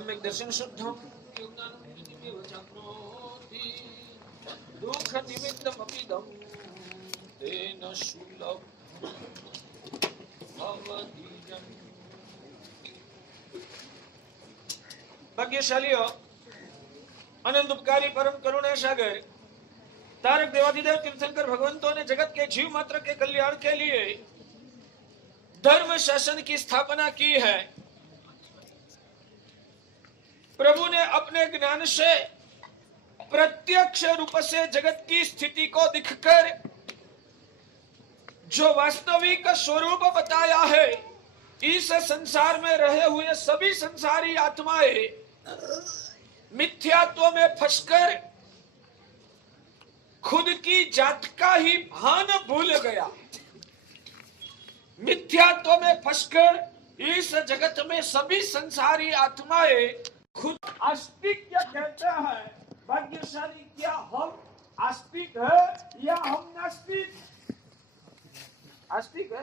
सम्यक दर्शन शुद्धम दुख निमित्तमपिदं तेन सुलभ भवदीजं। भाग्यशालीओ, अनंत उपकारी परम करुणा सागर तारक देवाधिदेव तीर्थंकर भगवंतों ने जगत के जीव मात्र के कल्याण के लिए धर्म शासन की स्थापना की है। प्रभु ने अपने ज्ञान से प्रत्यक्ष रूप से जगत की स्थिति को दिखकर जो वास्तविक स्वरूप बताया है, इस संसार में रहे हुए सभी संसारी आत्माएं मिथ्यात्व में फंसकर खुद की जात का ही भान भूल गया। मिथ्यात्व में फंसकर इस जगत में सभी संसारी आत्माएं खुद आस्तिक कहते हैं। भाग्यशाली, क्या हम आस्तिक है या हम नास्तिक? आस्तिक है।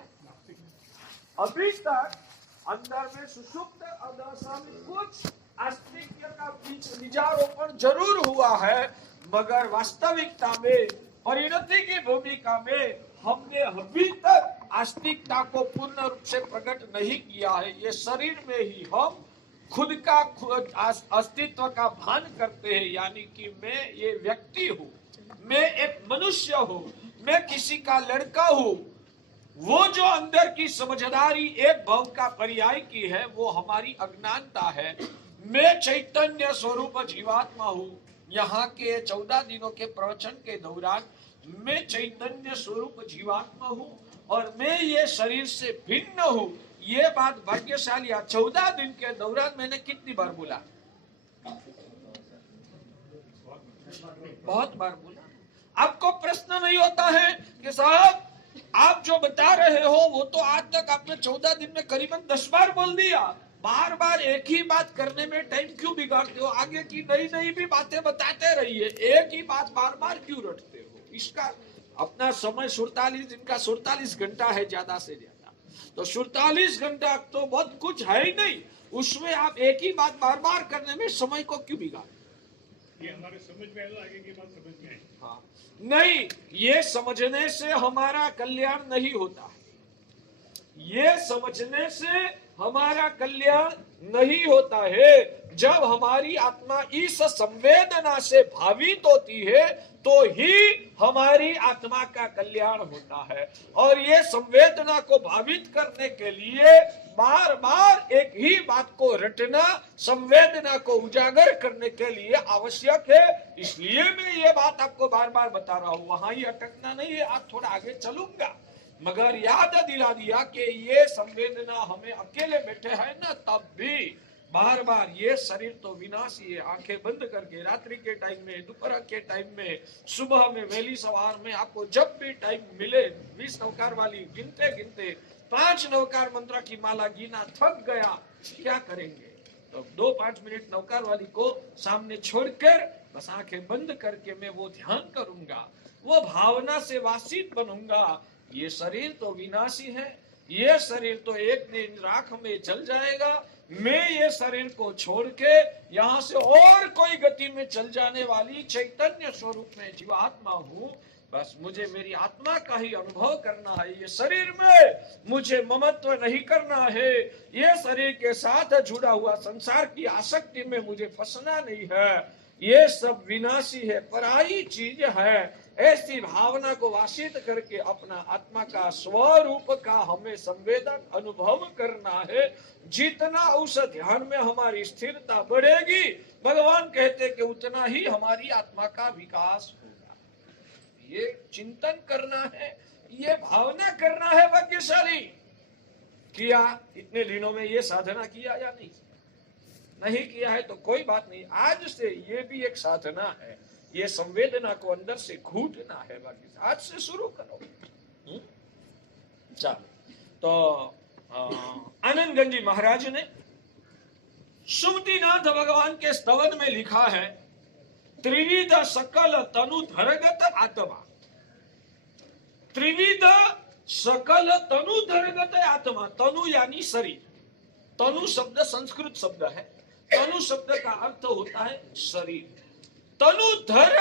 अभी तक अंदर में सुषुप्त अवस्था में कुछ आस्तिक्य का बीजारोपण जरूर हुआ है, मगर वास्तविकता में परिणति की भूमिका में हमने अभी तक आस्तिकता को पूर्ण रूप से प्रकट नहीं किया है। ये शरीर में ही हम खुद का अस्तित्व का भान करते हैं, यानी कि मैं ये व्यक्ति हूँ, मैं एक मनुष्य हूँ, मैं किसी का लड़का हूँ। वो जो अंदर की समझदारी एक भाव का पर्याय की है, वो हमारी अज्ञानता है। मैं चैतन्य स्वरूप जीवात्मा हूँ। यहाँ के 14 दिनों के प्रवचन के दौरान मैं चैतन्य स्वरूप जीवात्मा हूँ और मैं ये शरीर से भिन्न हूँ। ये बात भाग्यशाली 14 दिन के दौरान मैंने कितनी बार बोला? बहुत बार बोला। आपको प्रश्न नहीं होता है कि साहब आप जो बता रहे हो वो तो आज तक आपने 14 दिन में करीबन 10 बार बोल दिया, बार बार एक ही बात करने में टाइम क्यों बिगाड़ते हो? आगे की नई नई भी बातें बताते रहिए, एक ही बात बार बार क्यों रटते हो? इसका अपना समय 47 दिन का 47 घंटा है ज्यादा से ज्यादा, तो 47 घंटा तो बहुत कुछ है ही नहीं, उसमें आप एक ही बात बार बार करने में समय को क्यों बिगाड़ते? ये हमारे समझ में आएगा, आगे की बात समझ में आएगी। हाँ, नहीं, ये समझने से हमारा कल्याण नहीं होता। ये समझने से हमारा कल्याण नहीं होता है। जब हमारी आत्मा इस संवेदना से भावित होती है तो ही हमारी आत्मा का कल्याण होता है। और ये संवेदना को भावित करने के लिए बार बार एक ही बात को रटना संवेदना को उजागर करने के लिए आवश्यक है। इसलिए मैं ये बात आपको बार बार बता रहा हूँ, वहां ही अटकना नहीं है। आज थोड़ा आगे चलूंगा, मगर याद दिला दिया कि ये संवेदना हमें अकेले बैठे हैं ना, तब भी बार बार ये शरीर तो विनाशी है। आंखें बंद करके रात्रि के टाइम में, दोपहर के टाइम में, सुबह में, वैली सवार में, आपको जब भी टाइम मिले 20 नवकार वाली गिनते गिनते 5 नवकार मंत्र की माला गिना थक गया, क्या करेंगे? तो 2-5 मिनट नवकार वाली को सामने छोड़कर बस आंखें बंद करके मैं वो ध्यान करूंगा, वो भावना से वासित बनूंगा। ये शरीर तो विनाशी है, ये शरीर तो एक दिन राख में जल जाएगा। मैं ये शरीर को छोड़ के यहाँ से और कोई गति में चल जाने वाली चैतन्य स्वरूप में जीवात्मा हूँ। बस मुझे मेरी आत्मा का ही अनुभव करना है। ये शरीर में मुझे ममत्व नहीं करना है। ये शरीर के साथ जुड़ा हुआ संसार की आसक्ति में मुझे फंसना नहीं है। ये सब विनाशी है, पराई चीज है। ऐसी भावना को वासित करके अपना आत्मा का स्वरूप का हमें संवेदन अनुभव करना है। जितना उस ध्यान में हमारी स्थिरता बढ़ेगी, भगवान कहते कि उतना ही हमारी आत्मा का विकास होगा। ये चिंतन करना है, ये भावना करना है। भाग्यशाली किया इतने दिनों में ये साधना किया या नहीं? नहीं किया है तो कोई बात नहीं, आज से ये भी एक साधना है। ये संवेदना को अंदर से घूटना है। बाकी आज से शुरू करो। चलो, तो आनंदगंज जी महाराज ने सुमतिनाथ भगवान के स्तवन में लिखा है, त्रिविध सकल तनु धरगत आत्मा। त्रिविध सकल तनु धरगत आत्मा। तनु यानी शरीर। तनु शब्द संस्कृत शब्द है। तनु शब्द का अर्थ होता है शरीर। तनुधर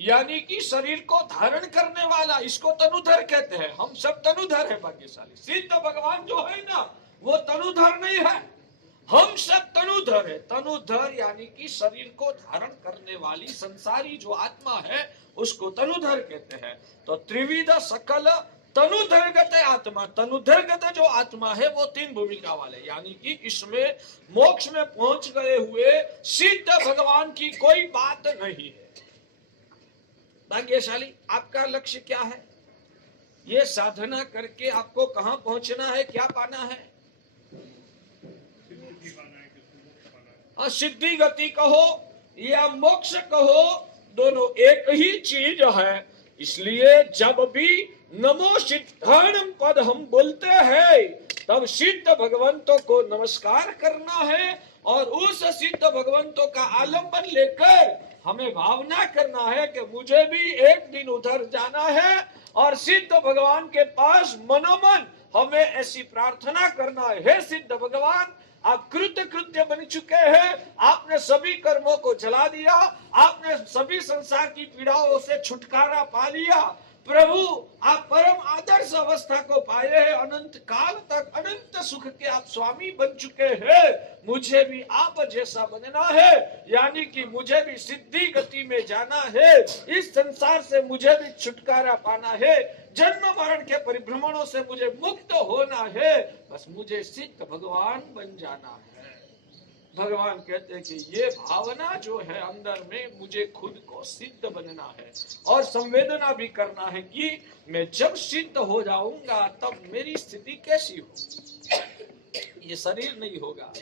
यानी कि शरीर को धारण करने वाला, इसको तनुधर कहते हैं। हम सब तनुधर है भाग्यशाली। सिद्ध भगवान जो है ना वो तनुधर नहीं है, हम सब तनुधर है। तनुधर यानी कि शरीर को धारण करने वाली संसारी जो आत्मा है उसको तनुधर कहते हैं। तो त्रिविध सकल तनुधरगत आत्मा, तनुधरगत जो आत्मा है वो तीन भूमिका वाले, यानी कि इसमें मोक्ष में पहुंच गए हुए सिद्ध भगवान की कोई बात नहीं है। भाग्यशाली, आपका लक्ष्य क्या है? ये साधना करके आपको कहां पहुंचना है, क्या पाना है? सिद्धि गति कहो या मोक्ष कहो, दोनों एक ही चीज है। इसलिए जब भी नमो सिद्धाणम पद हम बोलते हैं तब सिद्ध भगवंतों को नमस्कार करना है और उस सिद्ध भगवंतों का आलंबन लेकर हमें भावना करना है कि मुझे भी एक दिन उधर जाना है और सिद्ध भगवान के पास मनोमन हमें ऐसी प्रार्थना करना है, हे सिद्ध भगवान आप कृत्य बन चुके हैं, आपने सभी कर्मों को जला दिया, आपने सभी संसार की पीड़ाओं से छुटकारा पा लिया। प्रभु आप परम आदर्श अवस्था को पाए हैं, अनंत काल तक अनंत सुख के आप स्वामी बन चुके हैं। मुझे भी आप जैसा बनना है, यानी कि मुझे भी सिद्धि गति में जाना है, इस संसार से मुझे भी छुटकारा पाना है, जन्म मरण के परिभ्रमणों से मुझे मुक्त होना है, बस मुझे सिद्ध भगवान बन जाना है। भगवान कहते हैं कि ये भावना जो है अंदर में, मुझे खुद को सिद्ध बनना है और संवेदना भी करना है कि मैं जब सिद्ध हो जाऊंगा तब मेरी स्थिति कैसी हो। ये शरीर नहीं होगा,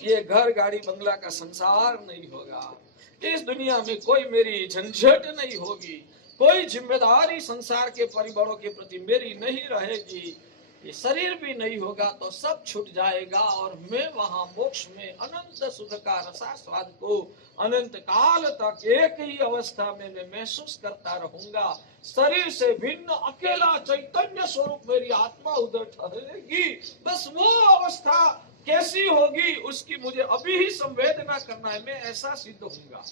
ये घर गाड़ी बंगला का संसार नहीं होगा, इस दुनिया में कोई मेरी झंझट नहीं होगी, कोई जिम्मेदारी संसार के परिवारों के प्रति मेरी नहीं रहेगी, ये शरीर भी नहीं होगा, तो सब छूट जाएगा और मैं वहां मोक्ष में अनंत सुख का रसास्वाद को अनंत काल तक एक ही अवस्था में मैं महसूस करता रहूंगा। शरीर से भिन्न अकेला चैतन्य स्वरूप मेरी आत्मा उधर ठहरेगी। बस वो अवस्था कैसी होगी उसकी मुझे अभी ही संवेदना करना है। मैं ऐसा सिद्ध होऊंगा,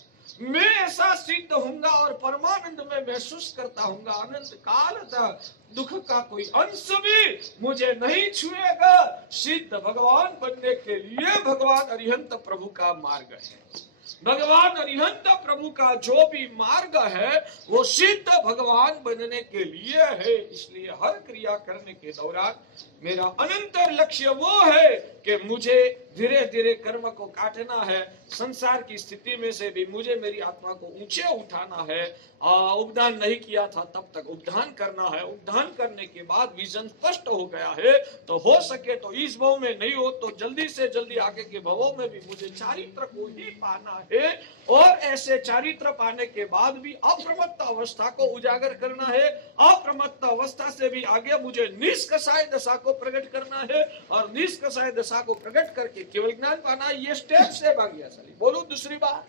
मैं ऐसा सिद्ध होऊंगा और परमानंद में महसूस करता हूँगा। अनंत काल तक दुख का कोई अंश भी मुझे नहीं छुएगा। सिद्ध भगवान बनने के लिए भगवान अरिहंत प्रभु का मार्ग है। भगवान अरिहंत प्रभु का जो भी मार्ग है वो सिद्ध भगवान बनने के लिए है। इसलिए हर क्रिया करने के दौरान मेरा अनंतर लक्ष्य वो है कि मुझे धीरे धीरे कर्म को काटना है, संसार की स्थिति में से भी मुझे मेरी आत्मा को ऊंचे उठाना है। उपदान नहीं किया था तब तक उपदान करना है, उपदान करने के बाद विजन स्पष्ट हो गया है तो हो सके तो इस भव में नहीं हो तो जल्दी से जल्दी आगे के भवों में भी मुझे चारित्र को ही पाना है। और ऐसे चारित्र पाने के बाद भी अप्रमत्त अवस्था को उजागर करना है। अप्रमत्त अवस्था से भी आगे मुझे निष्कषाय दशा को प्रकट करना है और निष्कषाय दशा को प्रकट करके केवल ज्ञान पाना। ये स्टेप से भाग्यशाली। बोलो दूसरी बात,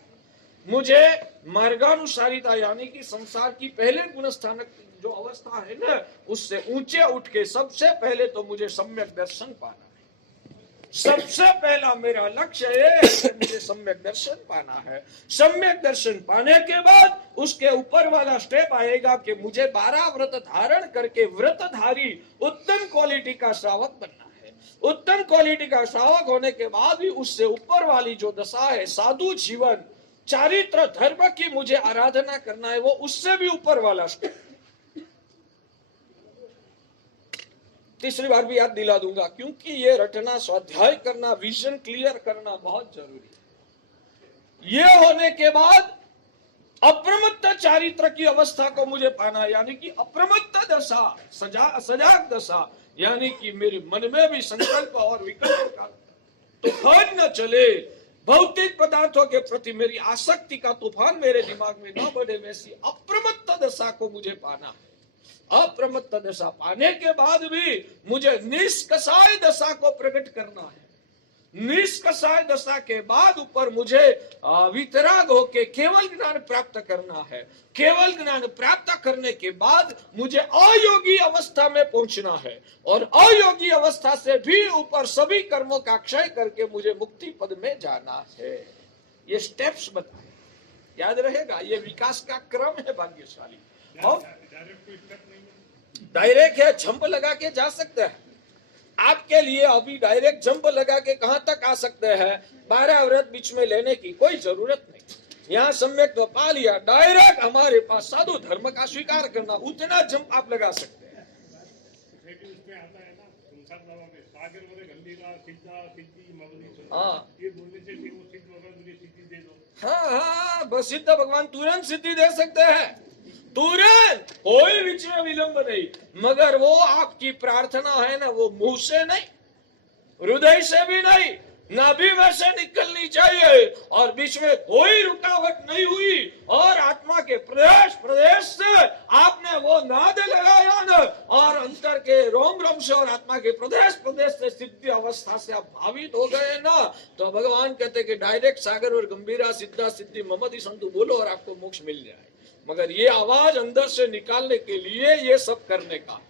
मुझे मार्गानुसारिता यानी कि संसार की पहले गुणस्थानक जो अवस्था है ना उससे ऊंचे उठ के सबसे पहले तो मुझे सम्यक दर्शन पाना है। सबसे पहला मेरा लक्ष्य है कि मुझे सम्यक दर्शन पाना है। सम्यक दर्शन पाने के बाद उसके ऊपर वाला स्टेप आएगा कि मुझे 12 व्रत धारण करके व्रतधारी उत्तम क्वालिटी का श्रावक बनना है। उत्तम क्वालिटी का श्रावक होने के बाद भी उससे ऊपर वाली जो दशा है साधु जीवन चारित्र धर्म की मुझे आराधना करना है, वो उससे भी ऊपर वाला स्टेप। तीसरी बार भी याद दिला दूंगा क्योंकि ये रटना, स्वाध्याय करना, विजन क्लियर करना बहुत जरूरी है। ये होने के बाद अप्रमत्त चारित्र की अवस्था को मुझे पाना, यानी कि अप्रमत्त दशा, सजाग दशा, यानी कि मेरे मन में भी संकल्प और विकल्प का तूफान न चले, भौतिक पदार्थों के प्रति मेरी आसक्ति का तूफान मेरे दिमाग में न बढ़े, वैसी अप्रमत्त दशा को मुझे पाना है। अप्रमत्त दशा पाने के बाद भी मुझे निष्कषाय दशा को प्रकट करना है। निष्कषाय दशा के बाद ऊपर मुझे वितराग होके केवल ज्ञान प्राप्त करना है। केवल ज्ञान प्राप्त करने के बाद मुझे अयोगी अवस्था में पहुंचना है और अयोगी अवस्था से भी ऊपर सभी कर्मों का क्षय करके मुझे मुक्ति पद में जाना है। ये स्टेप्स बताए, याद रहेगा, ये विकास का क्रम है भाग्यशाली। और डायरेक्ट है, जंप लगा के जा सकते हैं। आपके लिए अभी डायरेक्ट जंप लगा के कहां तक आ सकते हैं, 12 व्रत बीच में लेने की कोई जरूरत नहीं। यहाँ सम्यक तो पा लिया, डायरेक्ट हमारे पास साधु धर्म का स्वीकार करना, उतना जंप आप लगा सकते हैं। हाँ, बस सिद्ध भगवान तुरंत सिद्धि दे सकते हैं, तुरंत, कोई बीच में विलंब नहीं। मगर वो आपकी प्रार्थना है ना, वो मुंह से नहीं, हृदय से भी नहीं, नाभि में से निकलनी चाहिए और बीच में कोई रुकावट नहीं हुई और आत्मा के प्रदेश से आपने वो नाद लगाया ना और अंतर के रोम रोम से और आत्मा के प्रदेश से सिद्धि अवस्था से आप भावित हो गए ना, तो भगवान कहते कि डायरेक्ट सागर और गंभीरा सिद्धा सिद्धि ममति संतु बोलो और आपको मोक्ष मिल जाए। मगर ये आवाज अंदर से निकालने के लिए ये सब करने का,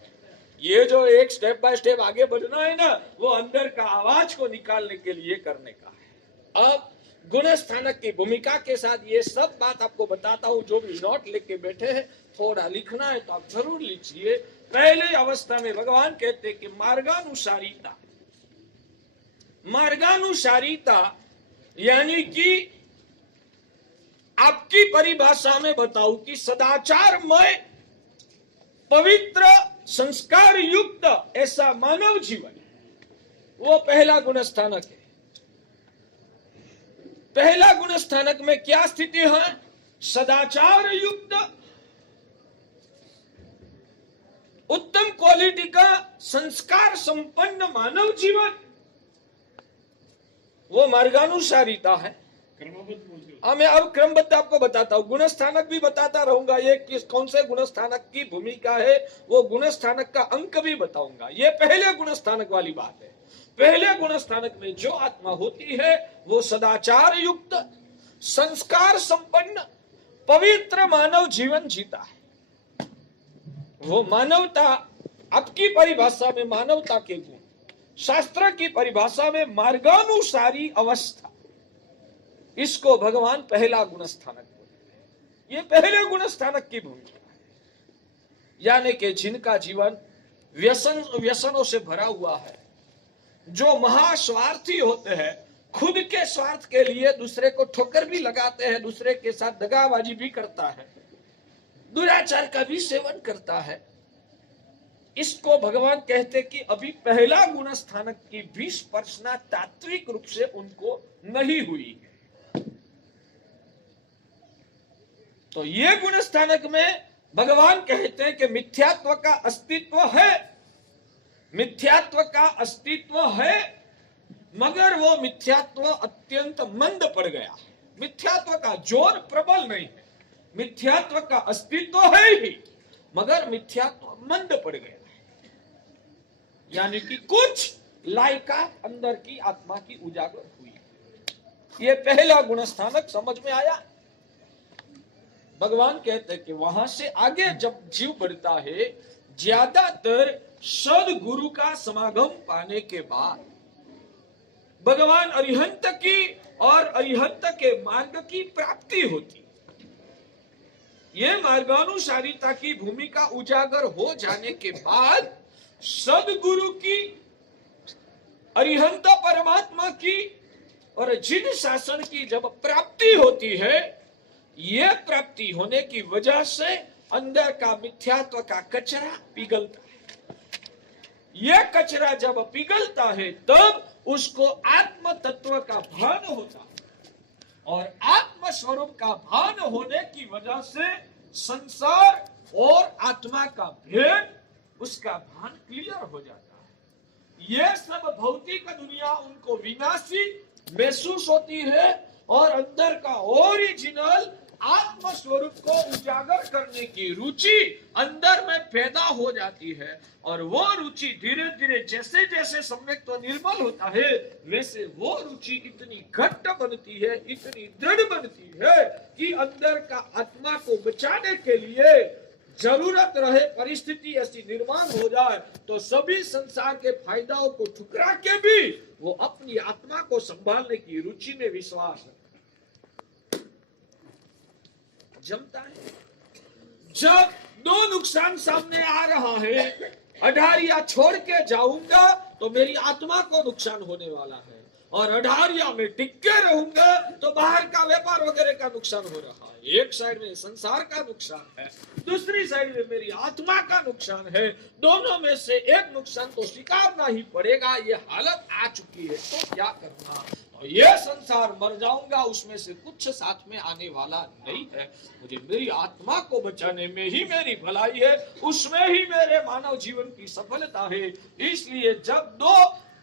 ये जो एक स्टेप बाय स्टेप आगे बढ़ना है ना, वो अंदर का आवाज को निकालने के लिए करने का है। अब गुण स्थानक की भूमिका के साथ ये सब बात आपको बताता हूं। जो भी नोट लेके बैठे हैं, थोड़ा लिखना है तो आप जरूर लिखिए। पहले अवस्था में भगवान कहते कि मार्गानुसारिता, मार्गानुसारिता यानी कि आपकी परिभाषा में बताऊं कि सदाचारमय पवित्र संस्कार युक्त ऐसा मानव जीवन, वो पहला गुण स्थानक है। पहला गुण स्थानक में क्या स्थिति है? सदाचार युक्त उत्तम क्वालिटी का संस्कार संपन्न मानव जीवन, वो मार्गानुसारिता है। मैं अब क्रमबद्ध आपको बताता हूँ, गुण स्थानक भी बताता रहूंगा, ये किस कौन से गुण स्थानक की भूमिका है, वो गुण स्थानक का अंक भी बताऊंगा। ये पहले गुण स्थानक वाली बात है। पहले गुण स्थानक में जो आत्मा होती है वो सदाचार युक्त संस्कार संपन्न पवित्र मानव जीवन जीता है। वो मानवता, आपकी परिभाषा में मानवता के गुण, शास्त्र की परिभाषा में मार्गानुसारी अवस्था, इसको भगवान पहला गुण स्थानक बोलते हैं। ये पहले गुण स्थानक की भूमिका है। यानी कि जिनका जीवन व्यसनों से भरा हुआ है, जो महास्वार्थी होते हैं, खुद के स्वार्थ के लिए दूसरे को ठोकर भी लगाते हैं, दूसरे के साथ दगाबाजी भी करता है, दुराचार का भी सेवन करता है, इसको भगवान कहते कि अभी पहला गुण स्थानक की भी स्पर्शना तात्विक रूप से उनको नहीं हुई है। तो ये गुण स्थानक में भगवान कहते हैं कि मिथ्यात्व का अस्तित्व है, मिथ्यात्व का अस्तित्व है, मगर वो मिथ्यात्व अत्यंत मंद पड़ गया है। मिथ्यात्व का जोर प्रबल नहीं है, मिथ्यात्व का अस्तित्व है ही, मगर मिथ्यात्व मंद पड़ गया है। यानी कि कुछ लायकात अंदर की आत्मा की उजागर हुई। ये पहला गुण स्थानक समझ में आया। भगवान कहते हैं कि वहां से आगे जब जीव बढ़ता है, ज्यादातर सदगुरु का समागम पाने के बाद भगवान अरिहंत की और अरिहंत के मार्ग की प्राप्ति होती। ये मार्गानुसारिता की भूमिका उजागर हो जाने के बाद सदगुरु की, अरिहंत परमात्मा की और जिन शासन की जब प्राप्ति होती है, ये प्राप्ति होने की वजह से अंदर का मिथ्यात्व का कचरा पिघलता है। यह कचरा जब पिघलता है तब उसको आत्म तत्व का भान होता है और आत्म स्वरूप का भान होने की वजह से संसार और आत्मा का भेद, उसका भान क्लियर हो जाता है। यह सब भौतिक दुनिया उनको विनाशी महसूस होती है और अंदर का ओरिजिनल आत्म स्वरूप को उजागर करने की रुचि अंदर में पैदा हो जाती है, और वो रुचि धीरे धीरे जैसे जैसे सम्यक तो निर्मल होता है, वैसे वो रुचि इतनी घट्ट बनती है, इतनी दृढ़ बनती है कि अंदर का आत्मा को बचाने के लिए जरूरत रहे परिस्थिति ऐसी निर्माण हो जाए तो सभी संसार के फायदाओं को ठुकरा के भी वो अपनी आत्मा को संभालने की रुचि में विश्वास है, जमता है। जब दो नुकसान सामने आ रहा है, अठारिया छोड़ के जाऊंगा तो मेरी आत्मा को नुकसान होने वाला है, और अठारिया में टिक के रहूंगा तो बाहर का व्यापार वगैरह का नुकसान हो रहा है। एक साइड में संसार का नुकसान है, दूसरी साइड में मेरी आत्मा का नुकसान है। दोनों में से एक नुकसान तो स्वीकारना ही पड़ेगा। ये हालत आ चुकी है तो क्या करना। तो ये संसार मर जाऊंगा, उसमें से कुछ साथ में आने वाला नहीं है। मुझे मेरी आत्मा को बचाने में ही मेरी भलाई है, उसमें ही मेरे मानव जीवन की सफलता है। इसलिए जब दो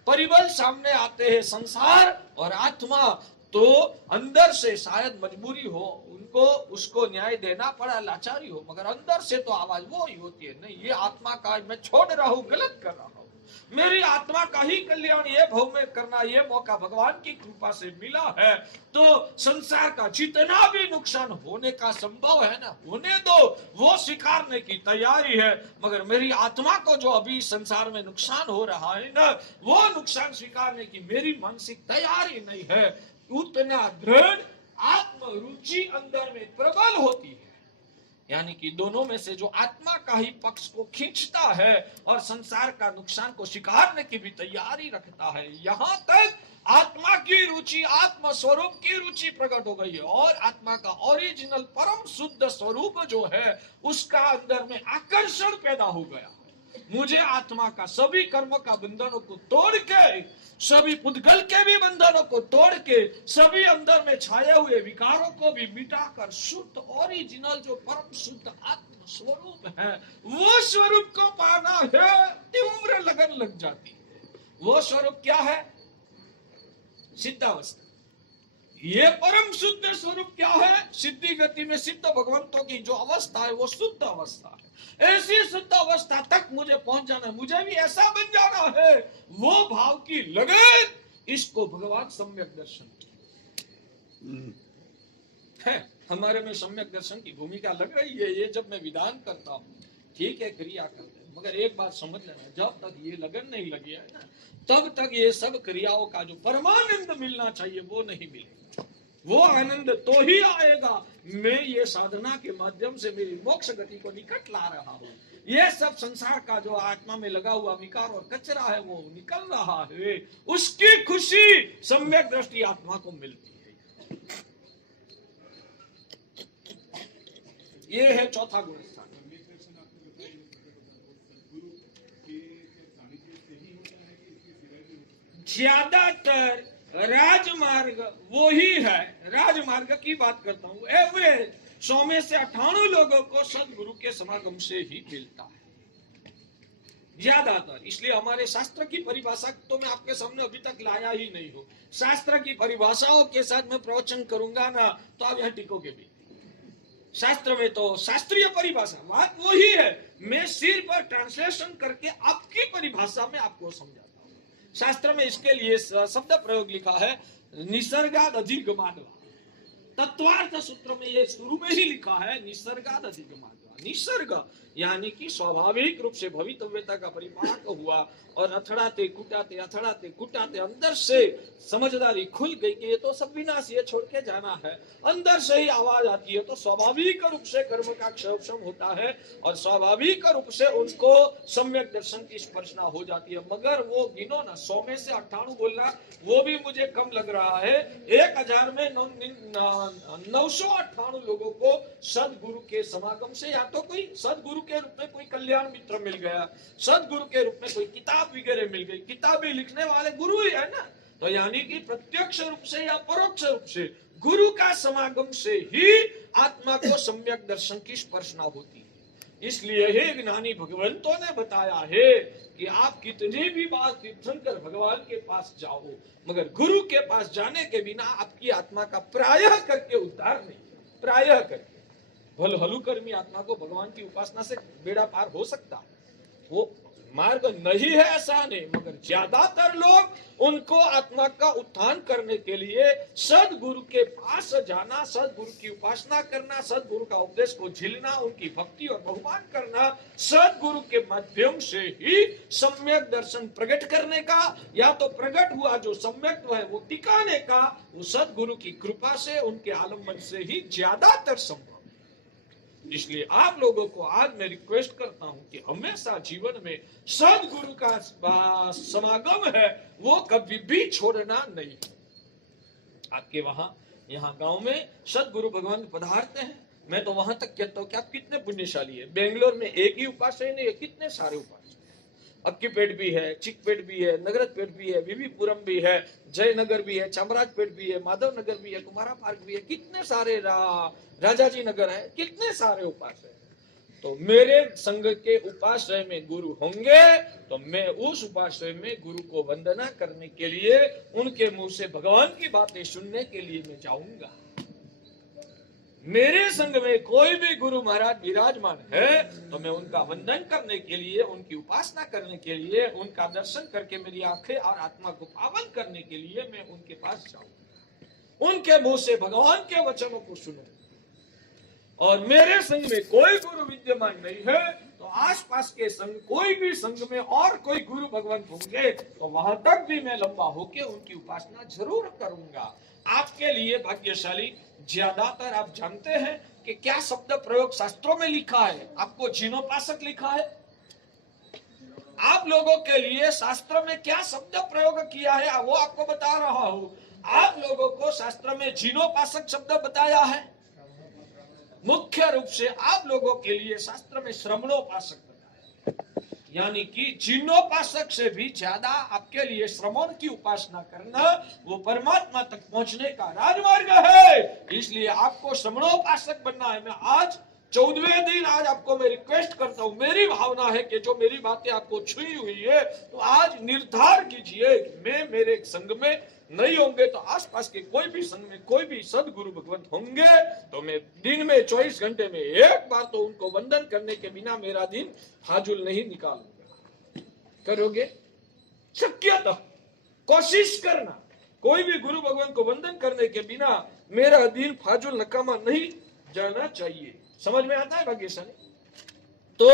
परिबल सामने आते हैं, संसार और आत्मा, तो अंदर से शायद मजबूरी हो, उनको उसको न्याय देना पड़ा, लाचारी हो, मगर अंदर से तो आवाज वो ही होती है, नहीं ये आत्मा का मैं छोड़ रहा हूँ, गलत कर रहा हूँ, मेरी आत्मा का ही कल्याण ये भव में करना, ये मौका भगवान की कृपा से मिला है। तो संसार का जितना भी नुकसान होने का संभव है ना, होने दो, वो स्वीकारने की तैयारी है। मगर मेरी आत्मा को जो अभी संसार में नुकसान हो रहा है ना, वो नुकसान स्वीकारने की मेरी मानसिक तैयारी नहीं है। उतना दृढ़ आत्म रुचि अंदर में प्रबल होती है, यानी कि दोनों में से जो आत्मा का ही पक्ष को खींचता है और संसार का नुकसान को स्वीकारने की भी तैयारी रखता है। यहाँ तक आत्मा की रुचि, आत्म स्वरूप की रुचि प्रकट हो गई है, और आत्मा का ओरिजिनल परम शुद्ध स्वरूप जो है उसका अंदर में आकर्षण पैदा हो गया। मुझे आत्मा का सभी कर्म का बंधनों को तोड़ के, सभी पुद्गल के भी बंधनों को तोड़ के, सभी अंदर में छाए हुए विकारों को भी मिटाकर शुद्ध ओरिजिनल जो परम शुद्ध आत्म स्वरूप है, वो स्वरूप को पाना है। तीव्र लगन लग जाती है। वो स्वरूप क्या है? सिद्धावस्था। ये परम शुद्ध स्वरूप क्या है? सिद्धि गति में सिद्ध भगवंतों की जो अवस्था है वो शुद्ध अवस्था है। ऐसी शुद्ध अवस्था तक मुझे पहुंच जाना है, मुझे भी ऐसा बन जाना है। वो भाव की लगन, इसको भगवान सम्यक दर्शन है। हमारे में सम्यक दर्शन की भूमिका लग रही है। ये जब मैं विधान करता हूँ, ठीक है, क्रिया करते हैं, मगर एक बात समझ लेना, जब तक ये लगन नहीं लगी है ना, तब तक ये सब क्रियाओं का जो परमानंद मिलना चाहिए वो नहीं मिलेगा। वो आनंद तो ही आएगा मैं ये साधना के माध्यम से मेरी मोक्ष गति को निकट ला रहा हूँ। ये सब संसार का जो आत्मा में लगा हुआ विकार और कचरा है वो निकल रहा है, उसकी खुशी सम्यक दृष्टि आत्मा को मिलती है। ये है चौथा गुण स्थान। ज्यादातर राजमार्ग वो ही है। राजमार्ग की बात करता हूँ, एवरेज 100 में से 98 लोगों को सदगुरु के समागम से ही मिलता है, ज्यादातर। इसलिए हमारे शास्त्र की परिभाषा तो मैं आपके सामने अभी तक लाया ही नहीं हूँ। शास्त्र की परिभाषाओं के साथ मैं प्रवचन करूंगा ना तो आप यहाँ टिकोगे भी। शास्त्र में तो शास्त्रीय परिभाषा बात वही है, मैं सिर पर ट्रांसलेशन करके आपकी परिभाषा में आपको समझाता हूँ। शास्त्र में इसके लिए शब्द प्रयोग लिखा है, निसर्गाद अधिगमाद्वा। तत्वार्थ सूत्र में ये शुरू में ही लिखा है, निसर्गाद अधिगमाद्वा। निसर्ग यानी कि स्वाभाविक रूप से भवितव्यता का परिपाक हुआ और अथड़ाते कुटाते अंदर से समझदारी खुल गई कि ये तो सब विनाश, ये छोड़ के जाना है। अंदर से ही आवाज आती है तो स्वाभाविक रूप से कर्म का क्षय होता है और स्वाभाविक रूप से उनको सम्यक दर्शन की स्पर्शना हो जाती है। मगर वो गिनो ना, 100 में से 98 बोलना वो भी मुझे कम लग रहा है। 1000 में 998 लोगों को सदगुरु के समागम से या तो कोई सदगुरु के रूप में कोई कल्याण मित्र मिल गया, सदगुरु के रूप में कोई किताब वगैरह मिल गई। किताबें लिखने वाले गुरु ही है ना, तो यानी कि प्रत्यक्ष रूप से या परोक्ष रूप से गुरु का समागम से ही आत्मा को सम्यक दर्शन की स्पर्शना होती है। इसलिए हे ज्ञानी भगवंतों ने बताया है कि आप कितने भी बार तीर्थंकर भगवान के पास जाओ, मगर गुरु के पास जाने के बिना आपकी आत्मा का प्रायः करके उद्धार नहीं। प्रायः करके भल हलुकर्मी आत्मा को भगवान की उपासना से बेड़ा पार हो सकता है। वो मार्ग नहीं है ऐसा नहीं, मगर ज्यादातर लोग उनको आत्मा का उत्थान करने के लिए सदगुरु के पास जाना, सदगुरु की उपासना करना, सदगुरु का उपदेश को झेलना, उनकी भक्ति और बहुमान करना, सदगुरु के माध्यम से ही सम्यक दर्शन प्रकट करने का, या तो प्रकट हुआ जो सम्यक है वो टिकाने का, वो सदगुरु की कृपा से, उनके आलम्बन से ही ज्यादातर संभव। इसलिए आप लोगों को आज मैं रिक्वेस्ट करता हूं कि हमेशा जीवन में सदगुरु का समागम है वो कभी भी छोड़ना नहीं। आपके वहां यहाँ गांव में सदगुरु भगवान पधारते हैं, मैं तो वहां तक कहता हूँ कि आप कितने पुण्यशाली है। बेंगलोर में एक ही उपास्य नहीं है, कितने सारे उपास्य, अक्कीपेट भी है, चिकपेट भी है, नगरतपेट भी है, विवीपुरम भी है, जयनगर भी है, चामराजपेट भी है, माधव नगर भी है, कुमारा पार्क भी है, कितने सारे राजाजी नगर है, कितने सारे उपास्य। तो मेरे संघ के उपास्य में गुरु होंगे तो मैं उस उपास्य में गुरु को वंदना करने के लिए, उनके मुंह से भगवान की बातें सुनने के लिए मैं जाऊंगा। मेरे संग में कोई भी गुरु महाराज विराजमान है तो मैं उनका वंदन करने के लिए, उनकी उपासना करने के लिए, उनका दर्शन करके मेरी आंखें और आत्मा को पावन करने के लिए मैं उनके पास जाऊंगा, उनके मुंह से भगवान के वचनों को सुनूंगा। और मेरे संग में कोई गुरु विद्यमान नहीं है तो आसपास के संग, कोई भी संग में और कोई गुरु भगवान होंगे तो वहां तक भी मैं लंबा होके उनकी उपासना जरूर करूंगा। आपके लिए भाग्यशाली, ज्यादातर आप जानते हैं कि क्या शब्द प्रयोग शास्त्रों में लिखा है, आपको जीनोपासक लिखा है। आप लोगों के लिए शास्त्र में क्या शब्द प्रयोग किया है वो आपको बता रहा हूं। आप लोगों को शास्त्र में जीनोपासक शब्द बताया है, मुख्य रूप से आप लोगों के लिए शास्त्र में श्रमणोपासक बताया, यानी कि जीनोपासक से भी ज्यादा आपके लिए श्रमण की उपासना करना वो परमात्मा तक पहुंचने का राजमार्ग है। इसलिए आपको श्रमणोपासक बनना है। मैं आज 14वें दिन आज आपको मैं रिक्वेस्ट करता हूं, मेरी भावना है कि जो मेरी बातें आपको छुई हुई है तो आज निर्धार कीजिए कि मैं मेरे संग में नहीं होंगे तो आसपास के कोई भी संग में कोई भी सदगुरु भगवंत होंगे तो मैं दिन में 24 घंटे में एक बार तो उनको वंदन करने के बिना मेरा दिन फाजुल नहीं निकालूंगा। करोगे? शक्यतः कोशिश करना, कोई भी गुरु भगवान को वंदन करने के बिना मेरा दिन फाजुल नकामा नहीं जाना चाहिए। समझ में आता है भाग्यशाली? तो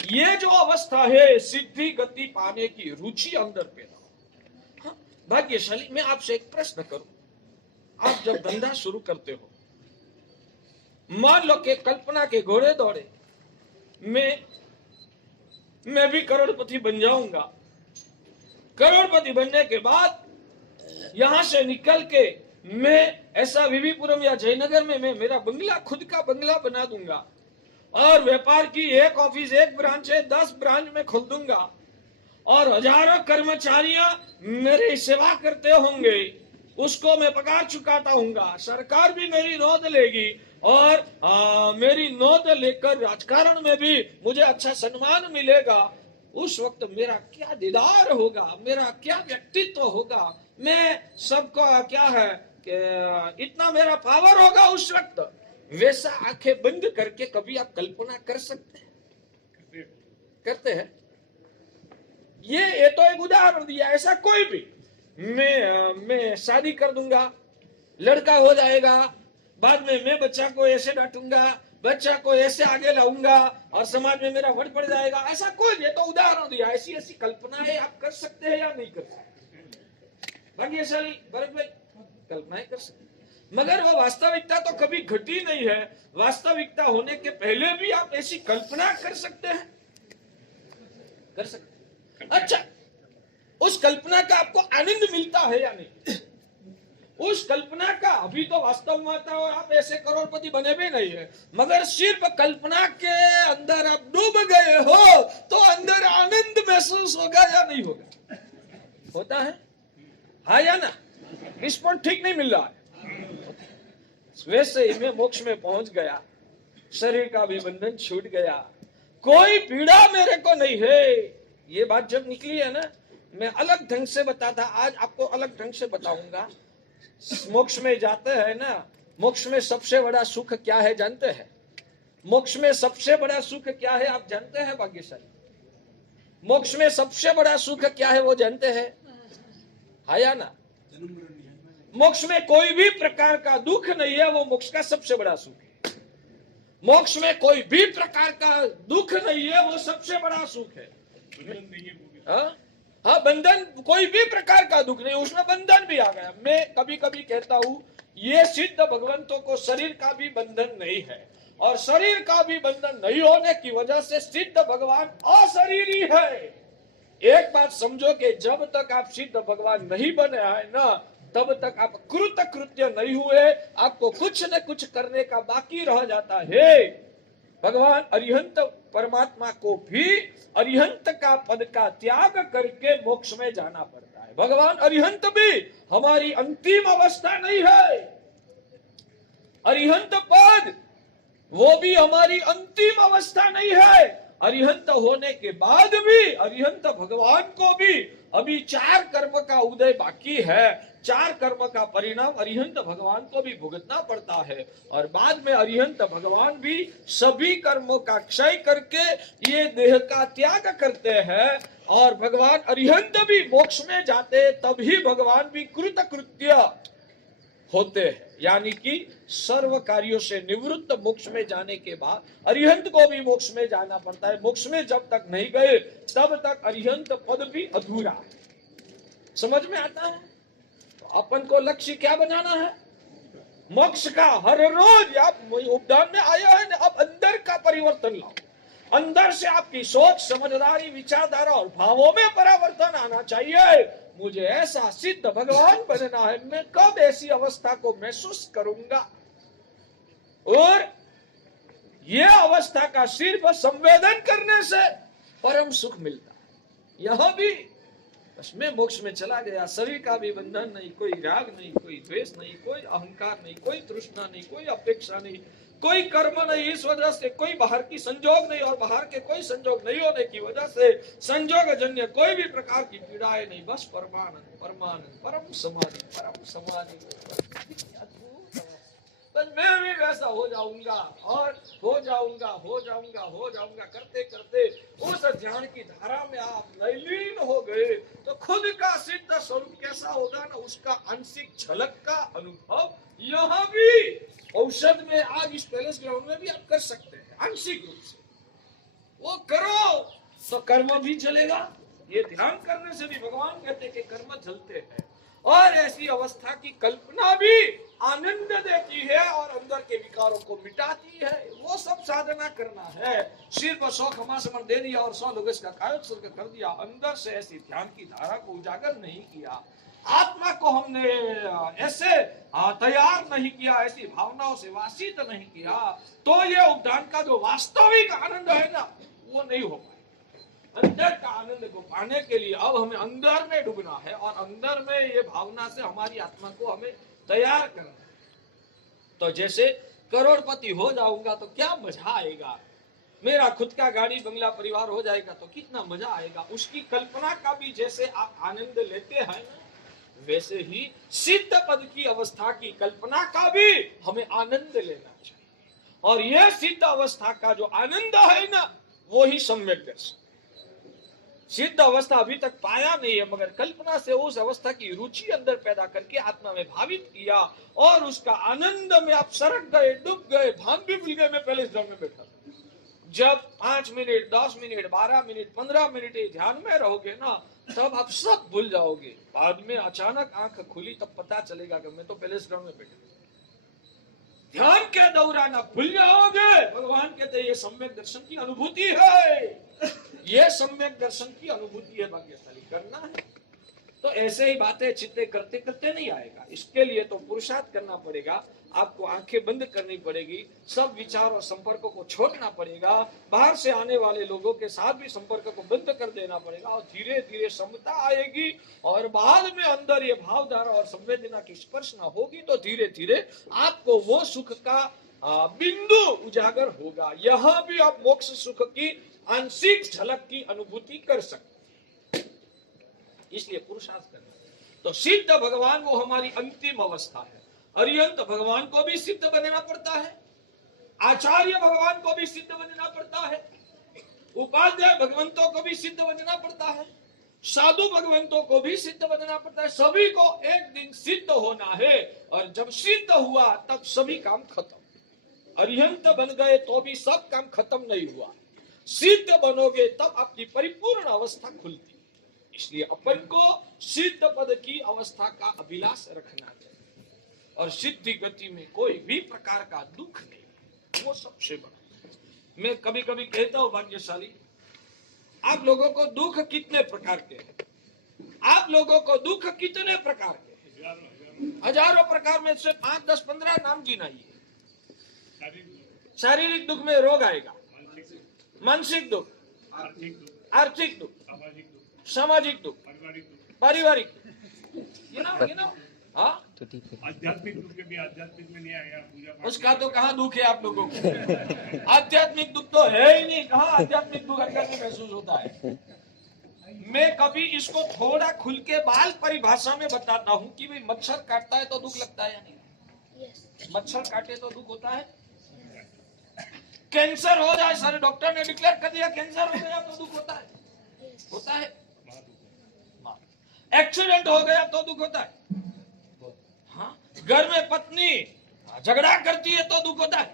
ये जो अवस्था है सिद्धि गति पाने की रुचि अंदर पैदा, भाग्यशाली। मैं आपसे एक प्रश्न करूं, आप जब धंधा शुरू करते हो, मान लो कि कल्पना के घोड़े दौड़े, मैं भी करोड़पति बन जाऊंगा। करोड़पति बनने के बाद यहां से निकल के मैं ऐसा विवीपुरम या जयनगर में मैं मेरा बंगला, खुद का बंगला बना दूंगा और व्यापार की एक ऑफिस, एक ब्रांच है, 10 ब्रांच में खोल दूंगा और हजारों कर्मचारियां मेरी सेवा करते होंगे, उसको मैं पगार चुकाता हूंगा, सरकार भी मेरी नोंद लेगी और मेरी नोंद लेकर राजकारण में भी मुझे अच्छा सम्मान मिलेगा। उस वक्त मेरा क्या दीदार होगा, मेरा क्या व्यक्तित्व होगा, मैं सबको क्या है कि इतना मेरा पावर होगा उस वक्त। वैसा आंखें बंद करके कभी आप कल्पना कर सकते हैं? करते हैं? ये तो एक उदाहरण दिया। ऐसा कोई भी मैं शादी कर दूंगा, लड़का हो जाएगा, बाद में मैं बच्चा को ऐसे डांटूंगा, बच्चा को ऐसे आगे लाऊंगा और समाज में मेरा वट पड़ जाएगा, ऐसा कोई, ये तो उदाहरण दिया। ऐसी ऐसी कल्पनाएं आप कर सकते हैं या नहीं कर सकते? भाग्यशाली भरत भाई, कल्पनाएं कर सकते, मगर वो वास्तविकता तो कभी घटी नहीं है। वास्तविकता होने के पहले भी आप ऐसी कल्पना कर सकते हैं, कर सकते। अच्छा, उस कल्पना का आपको आनंद मिलता है या नहीं? उस कल्पना का अभी तो वास्तव में आता है, आप ऐसे करोड़पति बने भी नहीं है, मगर सिर्फ कल्पना के अंदर आप डूब गए हो तो अंदर आनंद महसूस होगा या नहीं होगा? होता है? हाँ या ना? रिस्पॉन्स ठीक नहीं मिल रहा है। वैसे ही मैं मोक्ष में पहुंच गया, शरीर का भी बंधन छूट गया, कोई पीड़ा मेरे को नहीं है। ये बात जब निकली है ना, मैं अलग ढंग से बताता, आज आपको अलग ढंग से बताऊंगा। मोक्ष में जाते हैं ना, मोक्ष में सबसे बड़ा सुख क्या है जानते हैं? मोक्ष में सबसे बड़ा सुख क्या है आप जानते हैं भाग्यशाली? मोक्ष में सबसे बड़ा सुख क्या है वो जानते हैं? आया ना? मोक्ष में कोई भी प्रकार का दुख नहीं है, वो मोक्ष का सबसे बड़ा सुख है। मोक्ष में कोई भी प्रकार का दुख नहीं है, वो सबसे बड़ा सुख है। बंधन नहीं है वो भी। हाँ, बंधन, कोई भी प्रकार का दुख नहीं, उसमें बंधन भी आ गया। मैं कभी कभी कहता हूँ ये सिद्ध भगवंतों को शरीर का भी बंधन नहीं है, और शरीर का भी बंधन नहीं होने की वजह से सिद्ध भगवान अशरीरी है। एक बात समझो कि जब तक आप सिद्ध भगवान नहीं बने हैं ना, तब तक आप कृत कृत्य नहीं हुए, आपको कुछ न कुछ करने का बाकी रह जाता है। भगवान अरिहंत परमात्मा को भी अरिहंत का पद का त्याग करके मोक्ष में जाना पड़ता है। भगवान अरिहंत भी हमारी अंतिम अवस्था नहीं है। अरिहंत पद वो भी हमारी अंतिम अवस्था नहीं है। अरिहंत होने के बाद भी अरिहंत भगवान को भी अभी 4 कर्म का उदय बाकी है। 4 कर्म का परिणाम अरिहंत भगवान को भी भुगतना पड़ता है, और बाद में अरिहंत भगवान भी सभी कर्मों का क्षय करके ये देह का त्याग करते हैं, और भगवान अरिहंत भी मोक्ष में जाते तभी भगवान भी कृतकृत्य होते हैं। यानी कि सर्व कार्यों से निवृत्त मोक्ष में जाने के बाद अरिहंत को भी मोक्ष में जाना पड़ता है। मोक्ष में जब तक नहीं गए तब तक अरिहंत पद भी अधूरा है। समझ में आता है? तो अपन को लक्ष्य क्या बनाना है? मोक्ष का। हर रोज आप उपदान में आया है ना, आप अंदर का परिवर्तन लाओ। अंदर से आपकी सोच, समझदारी, विचारधारा और भावों में परिवर्तन आना चाहिए। मुझे ऐसा सिद्ध भगवान बनना है, मैं कब ऐसी अवस्था को महसूस करूंगा? और यह अवस्था का सिर्फ संवेदन करने से परम सुख मिलता है। यह भी बस मैं मोक्ष में चला गया, शरीर का भी बंधन नहीं, कोई राग नहीं, कोई द्वेष नहीं, कोई अहंकार नहीं, कोई तृष्णा नहीं, कोई अपेक्षा नहीं, कोई कर्म नहीं। इस वजह से कोई बाहर की संजोग नहीं, और बाहर के कोई संजोग नहीं होने की वजह से संजोग जन्य कोई भी प्रकार की पीड़ाएं नहीं। बस परमानंद, परमानंद, परम समाधि, परम समाधि। बस मैं भी वैसा हो जाऊंगा, और हो जाऊंगा करते करते उस ज्ञान की धारा में आप लीन हो गए तो खुद का सिद्ध स्वरूप कैसा होगा ना, उसका आंशिक झलक का अनुभव यहाँ भी औषध में, आज इस पैलेस ग्राउंड में भी आप कर सकते हैं। आंशिक रूप से वो करो तो कर्म भी चलेगा। ये ध्यान करने से भी भगवान कहते हैं कि कर्म चलते हैं, और ऐसी अवस्था की कल्पना भी आनंद देती है और अंदर के विकारों को मिटाती है। वो सब साधना करना है। सिर्फ 100 क्षमा समर्पण दे दिया और 100 लोगों का कायोत्सर्ग कर दिया, अंदर से ऐसी ध्यान की धारा को उजागर नहीं किया, आत्मा को हमने ऐसे तैयार नहीं किया, ऐसी भावनाओं से वासित नहीं किया, तो ये उपदान का जो वास्तविक आनंद है ना, वो नहीं हो पाए। अंदर का आनंद को पाने के लिए अब हमें अंदर में डूबना है, और अंदर में ये भावना से हमारी आत्मा को हमें तैयार करना है। तो जैसे करोड़पति हो जाऊंगा तो क्या मजा आएगा, मेरा खुद का गाड़ी बंगला परिवार हो जाएगा तो कितना मजा आएगा, उसकी कल्पना का भी जैसे आप आनंद लेते हैं ना, वैसे ही सिद्ध पद की अवस्था की कल्पना का भी हमें आनंद लेना चाहिए। और यह सिद्ध अवस्था का जो आनंद है ना, वो ही सम्यक दर्शन। सिद्ध अवस्था अभी तक पाया नहीं है, मगर कल्पना से उस अवस्था की रुचि अंदर पैदा करके आत्मा में भावित किया, और उसका आनंद में आप सरक गए, डूब गए, भान भी भूल गए। मैं पहले इस में बैठा, जब 5 मिनट, 10 मिनट, 12 मिनट, 15 मिनट ध्यान में रहोगे ना, तब आप सब भूल जाओगे। बाद में अचानक आंख खुली तब पता चलेगा कि मैं तो पहले इस में बैठा। ध्यान के दौरान आप भूल जाओगे। भगवान कहते हैं ये सम्यक दर्शन की अनुभूति है, ये सम्यक दर्शन की अनुभूति है। भाग्यशाली करना है तो ऐसे ही बातें चित्ते करते करते नहीं आएगा। इसके लिए तो पुरुषार्थ करना पड़ेगा, आपको आंखें बंद करनी पड़ेगी, सब विचार और संपर्कों को छोड़ना पड़ेगा, बाहर से आने वाले लोगों के साथ भी संपर्क को बंद कर देना पड़ेगा, और धीरे धीरे समता आएगी, और बाद में अंदर ये भावधारा और संवेदना की स्पर्शना होगी, तो धीरे धीरे आपको वो सुख का बिंदु उजागर होगा। यहाँ भी आप मोक्ष सुख की आंशिक झलक की अनुभूति कर सकते। इसलिए पुरुषार्थ करना। तो सिद्ध भगवान वो हमारी अंतिम अवस्था है। अरिहंत भगवान को भी सिद्ध बनना पड़ता है, आचार्य भगवान को भी सिद्ध बनना पड़ता है, उपाध्याय भगवंतों को भी सिद्ध बनना पड़ता है, साधु भगवंतों को भी सिद्ध बनना पड़ता है। सभी को एक दिन सिद्ध होना है, और जब सिद्ध हुआ तब सभी काम खत्म। अरिहंत बन गए तो भी सब काम खत्म नहीं हुआ, सिद्ध बनोगे तब आपकी परिपूर्ण अवस्था खुलती। इसलिए अपन को सिद्ध पद की अवस्था का अभिलाष रखना चाहिए, और सिद्धि गति में कोई भी प्रकार का दुख नहीं, वो सबसे बड़ा। मैं कभी कभी कहता हूं भाग्यशाली, आप लोगों को दुख कितने प्रकार के हैं? आप लोगों को दुख कितने प्रकार के हैं? हजारों प्रकार में से 5, 10, 15 नाम गिनाइए। शारीरिक दुख में रोग आएगा, मानसिक दुख, आर्थिक दुख, सामाजिक दुख, पारिवारिक दुख, हाँ, आध्यात्मिक दुख के भी आध्यात्मिक में नहीं आया पूजा पाठ। उसका तो कहाँ दुख है आप लोगों को? आध्यात्मिक दुख तो है ही नहीं, कहाँ आध्यात्मिक दुख अंदर में महसूस होता है। मैं कभी इसको थोड़ा खुल के बाल परिभाषा में बताता हूँ कि भाई मच्छर काटता है तो दुख लगता है या नहीं? मच्छर काटे तो दुख होता है। कैंसर हो जाए, सारे डॉक्टर ने डिक्लेयर कर दिया कैंसर हो गया तो दुख होता है, होता है। एक्सीडेंट हो गया तो दुख होता है। हाँ, घर में पत्नी झगड़ा करती है तो दुख होता है।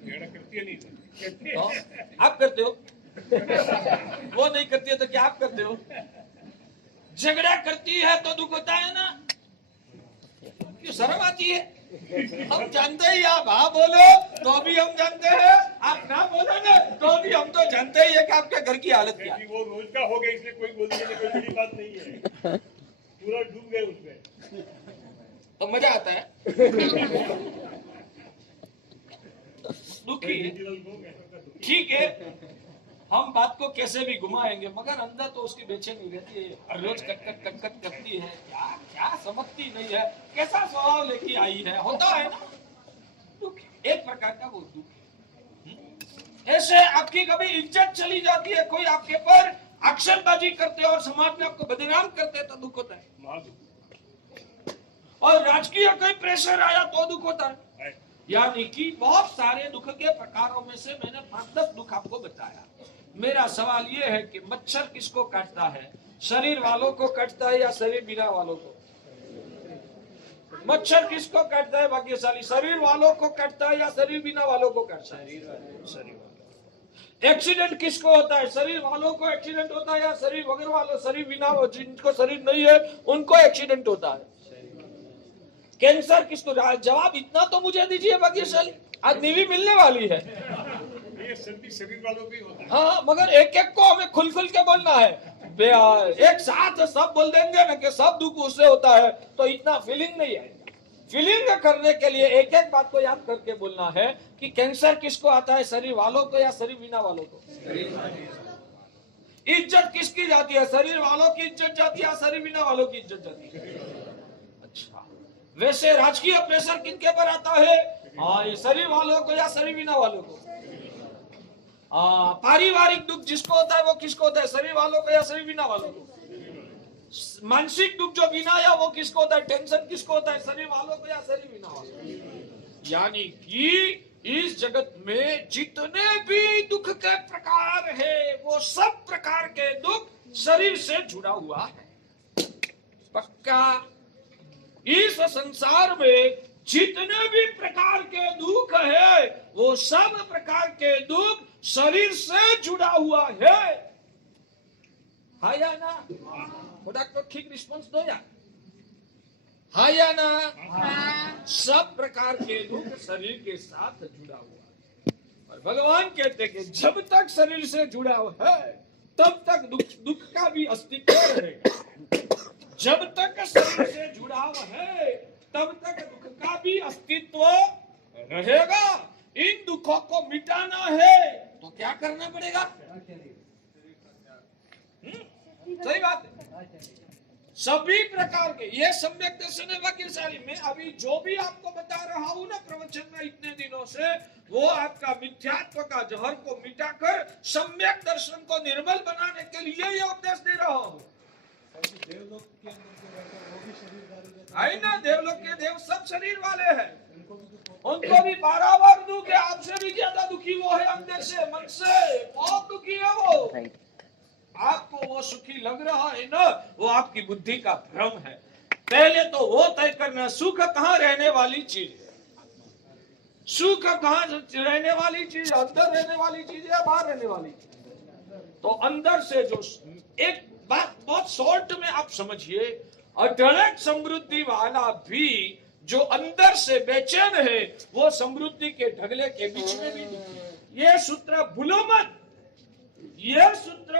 झगड़ा करती है नहीं तो आप करते हो, वो नहीं करती है तो क्या आप करते हो? झगड़ा करती है तो दुख होता है ना? क्यों शर्म आती है? हम जानते ही, आप हाँ बोलो तो भी हम जानते हैं, आप ना बोलो ना तो भी हम तो जानते ही है कि आपके घर की हालत क्या है। वो रोज का हो गया, इसलिए कोई बोलने की कोई बड़ी बात नहीं है, पूरा डूब गए उसमें तो मजा आता है। दुखी ठीक है, हम बात को कैसे भी घुमाएंगे, मगर अंदर तो उसकी बेचैनी रहती है, हर रोज कट करती है, क्या क्या समझती नहीं है, कैसा स्वभाव लेके आई है, होता है ना दुख, एक प्रकार का वो दुख। ऐसे आपकी कभी इज्जत चली जाती है, कोई आपके पर आक्षेपबाजी करते और समाज में आपको बदनाम करते तो दुख होता है। और राजकीय कोई प्रेशर आया तो दुख होता है। यानी कि बहुत सारे दुख के प्रकारों में से मैंने 5-10 दुख आपको बताया। मेरा सवाल ये है कि मच्छर किसको काटता है? शरीर वालों को काटता है या शरीर बिना वालों को? मच्छर किसको काटता है भाग्यशाली? शरीर वालों को काटता है या शरीर बिना वालों को काटता है? शरीर। एक्सीडेंट किसको होता है? शरीर वालों को एक्सीडेंट होता है या शरीर वगैरह वालों, शरीर बिना, जिनको शरीर नहीं है उनको एक्सीडेंट होता है? कैंसर किसको? जवाब इतना तो मुझे दीजिए भाग्यशाली, आज नीवी मिलने वाली है। ये सभी शरीर वालों भी होता है। हाँ, मगर एक एक को हमें खुल के बोलना है। एक साथ सब बोल देंगे ना कि सब दुख उससे होता है तो इतना फीलिंग नहीं आएगा। फीलिंग करने के लिए एक एक बात को याद करके बोलना है कि कैंसर किसको आता है? शरीर वालों को या शरीर बिना वालों को? इज्जत किसकी जाती है? शरीर वालों की इज्जत जाती है या शरीर बिना वालों की इज्जत जाती है? अच्छा, वैसे राजकीय प्रेशर किनके पर आता है? हाँ, ये शरीर वालों को या शरीर बिना वालों को? पारिवारिक दुख जिसको होता है वो किसको होता है? शरीर वालों को या शरीर बिना वालों को? मानसिक दुख जो बिना या वो किसको होता है? टेंशन किसको होता है? शरीर वालों को या शरीर बिना वालों को? यानी कि इस जगत में जितने भी दुख के प्रकार है वो सब प्रकार के दुख शरीर से जुड़ा हुआ है। पक्का? इस संसार में जितने भी प्रकार के दुख है वो सब प्रकार के दुख शरीर से जुड़ा हुआ है। हाँ या ना? थोड़ा तो ठीक रिस्पॉन्स दो यार। हाँ या ना? सब प्रकार के दुख शरीर के साथ जुड़ा हुआ है, और भगवान कहते हैं कि जब तक शरीर से जुड़ा हुआ है तब तक दुख का भी अस्तित्व रहेगा। जब तक शरीर से जुड़ा हुआ है तब तक दुख का भी अस्तित्व रहेगा। इन दुखों को मिटाना है तो क्या करना पड़ेगा? सही बात है। सभी प्रकार के ये सम्यक दर्शन है भाग्यशाली। मैं अभी जो भी आपको बता रहा हूँ ना प्रवचन में इतने दिनों से, वो आपका मिथ्यात्व का जहर को मिटाकर सम्यक दर्शन को निर्मल बनाने के लिए ये उपदेश दे रहा हूँ। है ना, देवलोक के देव सब शरीर वाले हैं, उनको भी बार दुख है। आपसे भी ज्यादा दुखी वो है, अंदर से, मन से बहुत दुखी है वो। आपको वो सुखी लग रहा है ना, वो आपकी बुद्धि का भ्रम है। पहले तो वो तय करना, सुख कहाँ रहने वाली चीज है, सुख कहाँ रहने वाली चीज, अंदर रहने वाली चीज है, बाहर रहने वाली चीज। तो अंदर से जो, एक बात बहुत शॉर्ट में आप समझिए, अढळक समृद्धि वाला भी जो अंदर से बेचैन है, वो समृद्धि के ढगले के बीच में भी दुखी है। ये सूत्र भूलो मत, यह सूत्र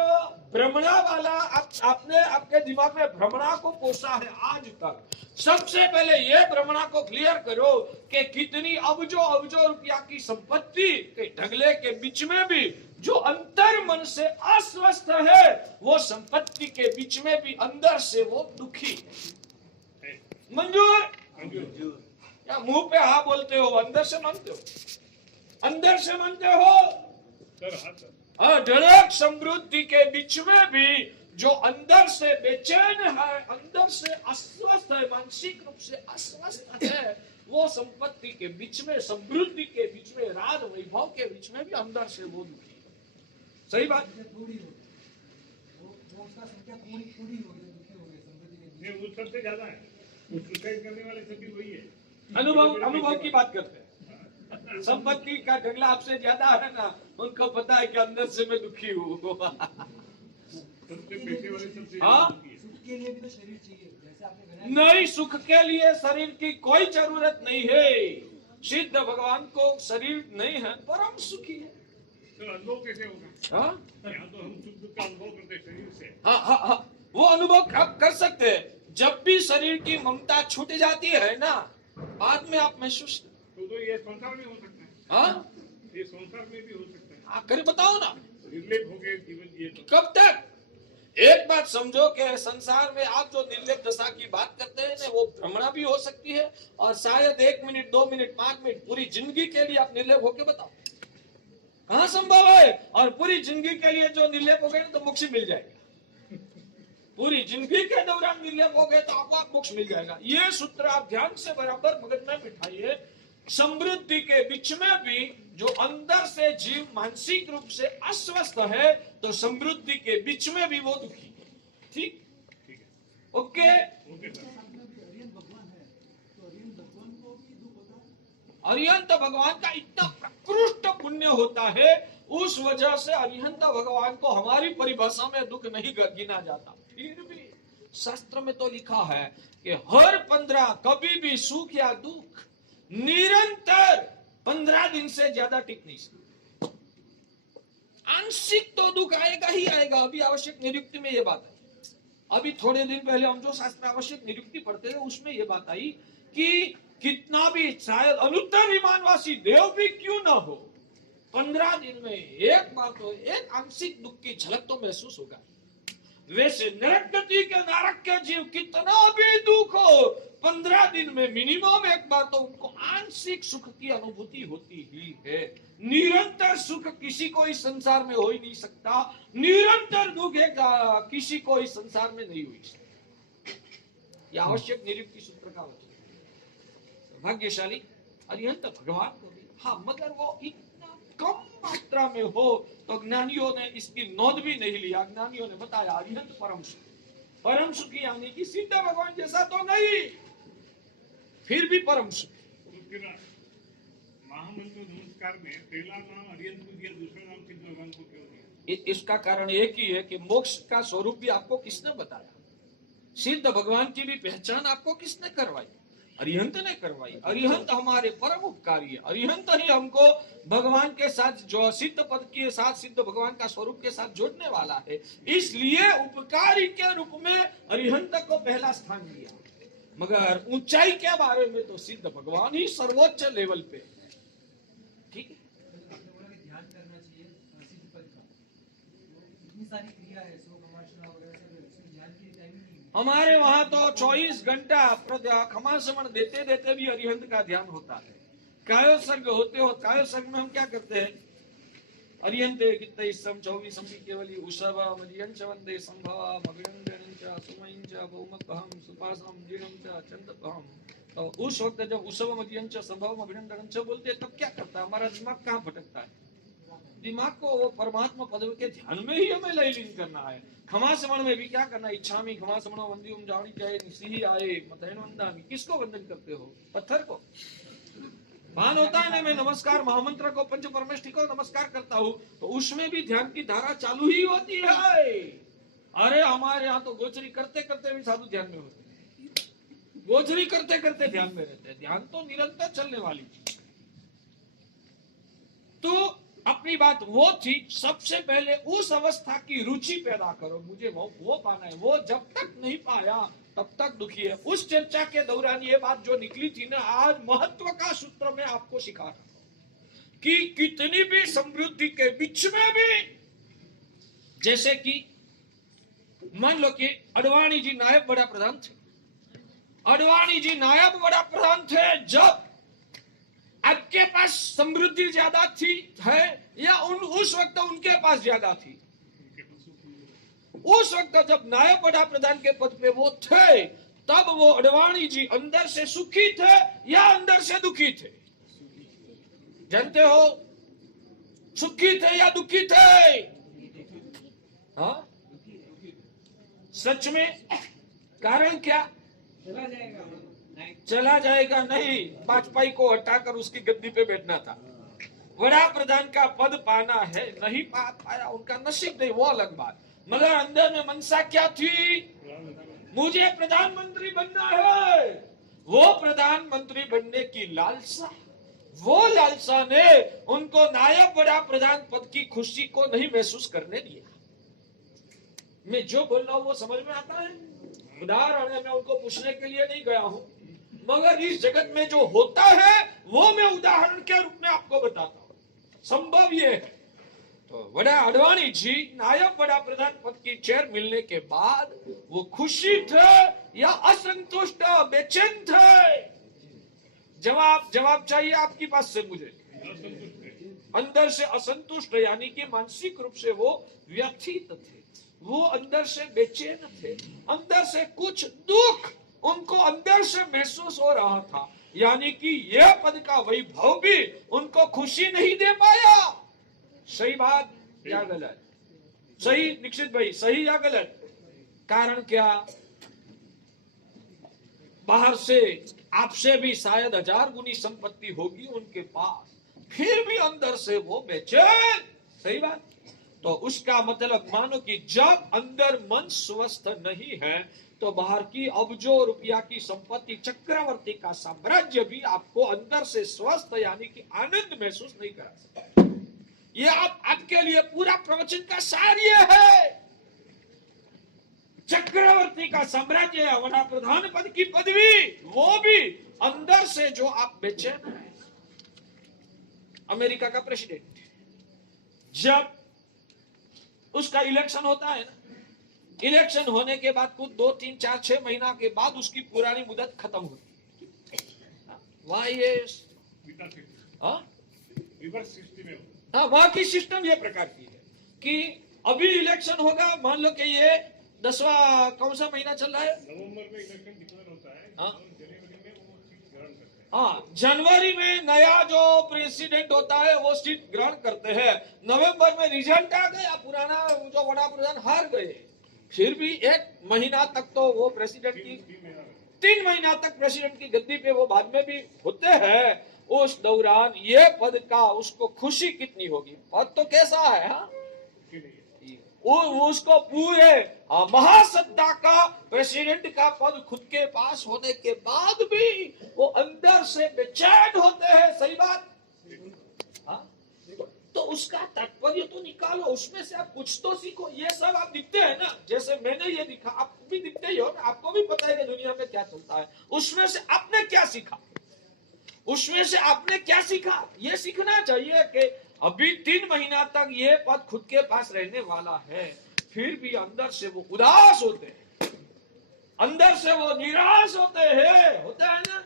भ्रमणा वाला आपने आपके दिमाग में भ्रमणा को पोसा है आज तक। सबसे पहले यह भ्रमणा को क्लियर करो कि कितनी अबजो रुपया की संपत्ति के ढगले के बीच में भी जो अंतर मन से अस्वस्थ है, वो संपत्ति के बीच में भी अंदर से वो दुखी है। मंजूर? या मुंह पे हाँ बोलते हो, अंदर से मानते हो? अंदर से मानते हो? अढळक समृद्धि के बीच में भी जो अंदर से बेचैन है, अंदर से अस्वस्थ है, मानसिक रूप से अस्वस्थ है, वो संपत्ति के बीच में, समृद्धि के बीच में, राज वैभव के बीच में भी अंदर से वो दुखी है। सही बात? वो सबसे ज्यादा है, सुसाइड करने वाले सभी वही है। अनुभव की बात करते हैं। संपत्ति का ढगला आपसे ज्यादा है ना, उनको पता है कि अंदर से मैं दुखी हूँ। सबसे पैसे वाले सबसे हाँ? सुख के लिए भी तो शरीर चाहिए, जैसे आपने बनाया। नहीं, सुख के लिए शरीर की कोई जरूरत नहीं है। सिद्ध भगवान को शरीर नहीं है, परम सुखी है। तो अनुभव कैसे होगा? हाँ? यहाँ तो हम सुख दुख का अनुभव करते हैं शरीर से। हाँ, वो अनुभव आप कर सकते हैं। जब भी शरीर की ममता छूट जाती है ना, बाद में आप महसूस, तो ये संसार में हो सकता है। हाँ, ये संसार में भी हो सकता है। हाँ, कर बताओ ना, निर्लेप हो गए जीवन ये तो। कब तक? एक बात समझो कि संसार में आप जो निर्लेप दशा की बात करते हैं ना, वो भ्रमणा भी हो सकती है, और शायद 1 मिनट, 2 मिनट, 5 मिनट, पूरी जिंदगी के लिए आप निर्लेप होके बताओ, कहाँ संभव है? और पूरी जिंदगी के लिए जो निर्लेप हो गए तो मोक्ष मिल जाएगा। पूरी जिंदगी के दौरान निर्लेप हो गए तो आपको मोक्ष मिल जाएगा। ये सूत्र आप ध्यान से बराबर मगज में बिठाइए। समृद्धि के बीच में भी जो अंदर से जीव मानसिक रूप से अस्वस्थ है, तो समृद्धि के बीच में भी वो दुखी है। ठीक? ओके? अरिहंत भगवान का इतना प्रकृष्ट पुण्य होता है, उस वजह से अरिहंत भगवान को हमारी परिभाषा में दुख नहीं गिना जाता। फिर भी शास्त्र में तो लिखा है कि हर 15 कभी भी सुख या दुख निरंतर 15 दिन से ज्यादा टिक नहीं सकता। आंशिक तो दुख आएगा ही आएगा। अभी आवश्यक निरुक्ति में ये बात है। अभी थोड़े दिन पहले हम जो शास्त्र आवश्यक निरुक्ति पढ़ते हैं, उसमें ये बात आई कि कितना भी शायद अनुत्तर विमानवासी देव भी क्यों ना हो, 15 दिन में एक बार तो एक आंशिक दुख की झलक तो महसूस होगा। वैसे नरक गति के नरक के जीव कितना भी दुख हो, 15 दिन में मिनिमम एक बार तो उनको आंशिक सुख की अनुभूति होती ही है। निरंतर सुख किसी को इस संसार में हो ही नहीं सकता, निरंतर दुख किसी को इस संसार में नहीं हुई सकता। यह आवश्यक निरुक्ति सूत्र का वचन। भाग्यशाली अरिहंत भगवान को भी, हाँ, मगर वो इतना कम मात्रा में हो तो ज्ञानियों ने इसकी नोंद भी नहीं लिया। ज्ञानियों ने बताया अरिहंत परम सुखी, परम सुखी यानी कि सिद्ध भगवान जैसा तो नहीं, फिर भी परम सुखी। महामंत्र नमस्कार में पहला नाम अरिहंत को दिया, दूसरा नाम सिद्ध भगवान को क्यों दिया? इसका कारण एक ही है कि मोक्ष का स्वरूप भी आपको किसने बताया? सिद्ध भगवान की भी पहचान आपको किसने करवाई? अरिहंत ने करवाई। अरिहंत हमारे परम उपकारी है। अरिहंत ही हमको भगवान के साथ, जो सिद्ध पद के साथ, सिद्ध भगवान का स्वरूप के साथ जोड़ने वाला है। इसलिए उपकारी के रूप में अरिहंत को पहला स्थान दिया, मगर ऊंचाई के बारे में तो सिद्ध भगवान ही सर्वोच्च लेवल पे। ठीक है, ध्यान करना चाहिए सिद्ध पद का। इतनी सारी क्रिया है, ध्यान की टाइम नहीं। हमारे वहां तो 24 घंटा खमा समण देते देते भी अरिहंत का ध्यान होता है। कायो सर्ग होते हो, कायो सर्ग में हम क्या करते हैं? अर्यन्ते कित्तैस्सं चौविसंपि केवली उषव मदियञ्च वन्दे संभवम् अभिनन्दनं च सुमयं च बहुमकहं सुपासं जीर्णं च चंदकहं। तो उस वक्त जब उषव मदियं च संभवम् अभिनन्दनं च बोलते तब क्या करता है? हमारा दिमाग कहाँ भटकता है? दिमाग को वो परमात्मा पद के ध्यान में ही हमें लयलीन करना है। खमा समण में भी क्या करना है? इच्छामि खमा समणो वंद्युम जानी चाहे निसी आए मतैन वंदामि। किसको वंदन करते हो? पत्थर को। भान होता है ना, मैं नमस्कार महामंत्र को पंच परमेष्ठी को नमस्कार करता हूँ, तो उसमें भी ध्यान की धारा चालू ही होती है। अरे हमारे यहाँ तो गोचरी करते करते भी साधु ध्यान में होते हैं, गोचरी करते करते ध्यान में रहते हैं। ध्यान तो निरंतर चलने वाली चीज। तो अपनी बात वो थी, सबसे पहले उस अवस्था की रुचि पैदा करो। मुझे वो पाना है। वो जब तक नहीं पाया तब तक दुखी है। उस चर्चा के दौरान ये बात जो निकली थी ना, आज महत्व का सूत्र मैं आपको सिखा रहा हूं कि कितनी भी समृद्धि के बीच में भी, जैसे कि मान लो कि अडवाणी जी नायब बड़ा प्रधान थे। अडवाणी जी नायब बड़ा प्रधान थे जब आपके पास समृद्धि ज्यादा थी है, या उस वक्त उनके पास ज्यादा थी? उस वक्त जब नायब बड़ा प्रधान के पद पे वो थे, तब वो अडवाणी जी अंदर से सुखी थे या अंदर से दुखी थे? जानते हो, सुखी थे या दुखी थे? हाँ, सच में कारण क्या? चला जाएगा नहीं, वाजपेयी को हटाकर उसकी गद्दी पे बैठना था। बड़ा प्रधान का पद पाना है, नहीं पाया, उनका नसीब नहीं, वो अलग बात। मगर अंदर में मनसा क्या थी? मुझे प्रधानमंत्री बनना है। वो प्रधानमंत्री बनने की लालसा, वो लालसा ने उनको नायब बड़ा प्रधान पद की खुशी को नहीं महसूस करने दिया। मैं जो बोल रहा हूं वो समझ में आता है? उदाहरण है, मैं उनको पूछने के लिए नहीं गया हूं, मगर इस जगत में जो होता है वो मैं उदाहरण के रूप में आपको बताता हूं। संभव ये है, तो बड़ा अडवाणी जी नायब बड़ा प्रधान पद की चेयर मिलने के बाद वो खुशी थे या असंतुष्ट, बेचैन थे? जवाब चाहिए आपकी पास से मुझे। अंदर से असंतुष्ट, यानी कि मानसिक रूप से वो व्यथित थे, वो अंदर से बेचैन थे, अंदर से कुछ दुख उनको अंदर से महसूस हो रहा था, यानी कि यह पद का वैभव भी उनको खुशी नहीं दे पाया। सही बात या गलत? सही दीक्षित भाई, सही या गलत? कारण क्या? बाहर से आपसे भी शायद 1000 गुनी संपत्ति होगी उनके पास, फिर भी अंदर से वो बेचैन। सही बात? तो उसका मतलब मानो कि जब अंदर मन स्वस्थ नहीं है तो बाहर की अब्जों रुपया की संपत्ति, चक्रवर्ती का साम्राज्य भी आपको अंदर से स्वस्थ यानी कि आनंद महसूस नहीं करा सकता। ये आपके लिए पूरा प्रवचन का सार ये है। चक्रवर्ती का साम्राज्य या वड़ा प्रधान पद की पदवी, वो भी अंदर से जो आप बेचैन है। अमेरिका का प्रेसिडेंट जब उसका इलेक्शन होता है ना, इलेक्शन होने के बाद कुछ 2, 3, 4, 6 महीना के बाद उसकी पुरानी मुदत खत्म होती है। वहां ये हाँ, वहां की सिस्टम ये प्रकार की है कि अभी इलेक्शन होगा, मान लो कि ये 10वां कौन सा महीना चल रहा है? नवंबर में इलेक्शन डिक्लेयर होता है, जनवरी में वो सीट ग्रहण करते हैं। हाँ, जनवरी में नया जो प्रेसिडेंट होता है वो सीट ग्रहण करते हैं। नवंबर में रिजल्ट आ गया, पुराना जो बड़ा प्रधान हार गए, फिर भी 1 महीना तक तो वो प्रेसिडेंट की 3 महीना तक प्रेसिडेंट की गद्दी पे वो बाद में भी होते हैं। उस दौरान ये पद का उसको खुशी कितनी होगी? पद तो कैसा है? हाँ, उसको पूरे महासत्ता का प्रेसिडेंट का पद खुद के पास होने के बाद भी वो अंदर से बेचैन होते हैं। सही बात? हाँ? तो उसका तात्पर्य तो निकालो, उसमें से आप कुछ तो सीखो। ये सब आप दिखते हैं ना, जैसे मैंने ये दिखा, आप भी दिखते ही हो ना, आपको भी पता है कि दुनिया में क्या चलता है। उसमें से आपने क्या सीखा? उसमें से आपने क्या सीखा? ये सीखना चाहिए कि अभी 3 महीना तक ये पद खुद के पास रहने वाला है, फिर भी अंदर से वो उदास होते हैं, अंदर से वो निराश होते हैं। होता है ना?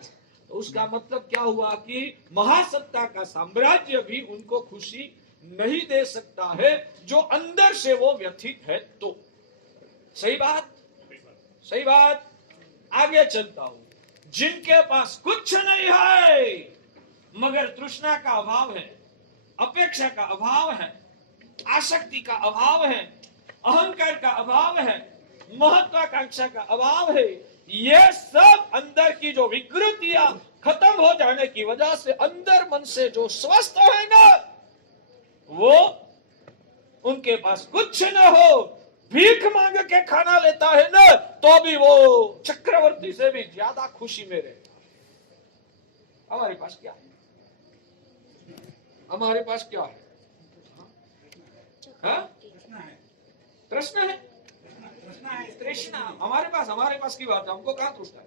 तो उसका मतलब क्या हुआ कि महासत्ता का साम्राज्य भी उनको खुशी नहीं दे सकता है जो अंदर से वो व्यथित है। तो सही बात, सही बात। आगे चलता हूं। जिनके पास कुछ नहीं है मगर तृष्णा का अभाव है, अपेक्षा का अभाव है, आसक्ति का अभाव है, अहंकार का अभाव है, महत्वाकांक्षा का अभाव है, ये सब अंदर की जो विकृतियां खत्म हो जाने की वजह से अंदर मन से जो स्वस्थ है ना, वो उनके पास कुछ न हो, भीख मांग के खाना लेता है ना, तो भी वो चक्रवर्ती से भी ज्यादा खुशी में रहेगा। हमारे पास क्या है? हमारे पास क्या है? हाँ? प्रश्न है, तृष्णा। हमारे पास की बात है, हमको कहां तृष्णा है?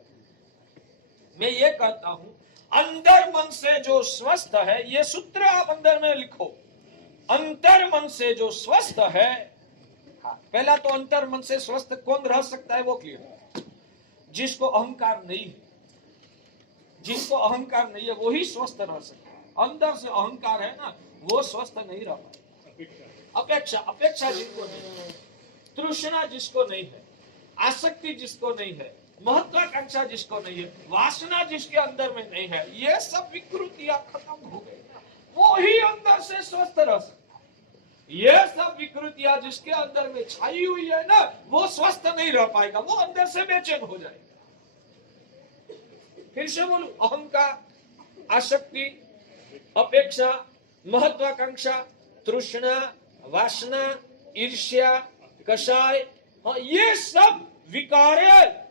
मैं ये कहता हूं, अंदर मन से जो स्वस्थ है, ये सूत्र आप अंदर में लिखो, अंतर मन से जो स्वस्थ है। पहला तो अंतर मन से स्वस्थ कौन रह सकता है वो क्लियर। जिसको अहंकार नहीं है, जिसको अहंकार नहीं है वही स्वस्थ रह सकता है। अंदर से अहंकार है ना, वो स्वस्थ नहीं रह पाएगा। अपेक्षा जिसको नहीं है, तृष्णा जिसको नहीं है, आसक्ति जिसको नहीं है, महत्वाकांक्षा जिसको नहीं है, वासना जिसके अंदर में नहीं है, ये सब विकृतियां खत्म हो गई ना, वो ही अंदर से स्वस्थ रह सकता है। ये सब विकृतियां जिसके अंदर में छाई हुई है ना, वो स्वस्थ नहीं रह पाएगा, वो अंदर से बेचैन हो जाएगा। फिर से बोलूं, अहंकार, आसक्ति, अपेक्षा, महत्वाकांक्षा, तृष्णा, वासना, ईर्ष्या, कषाय, हाँ, ये सब विकार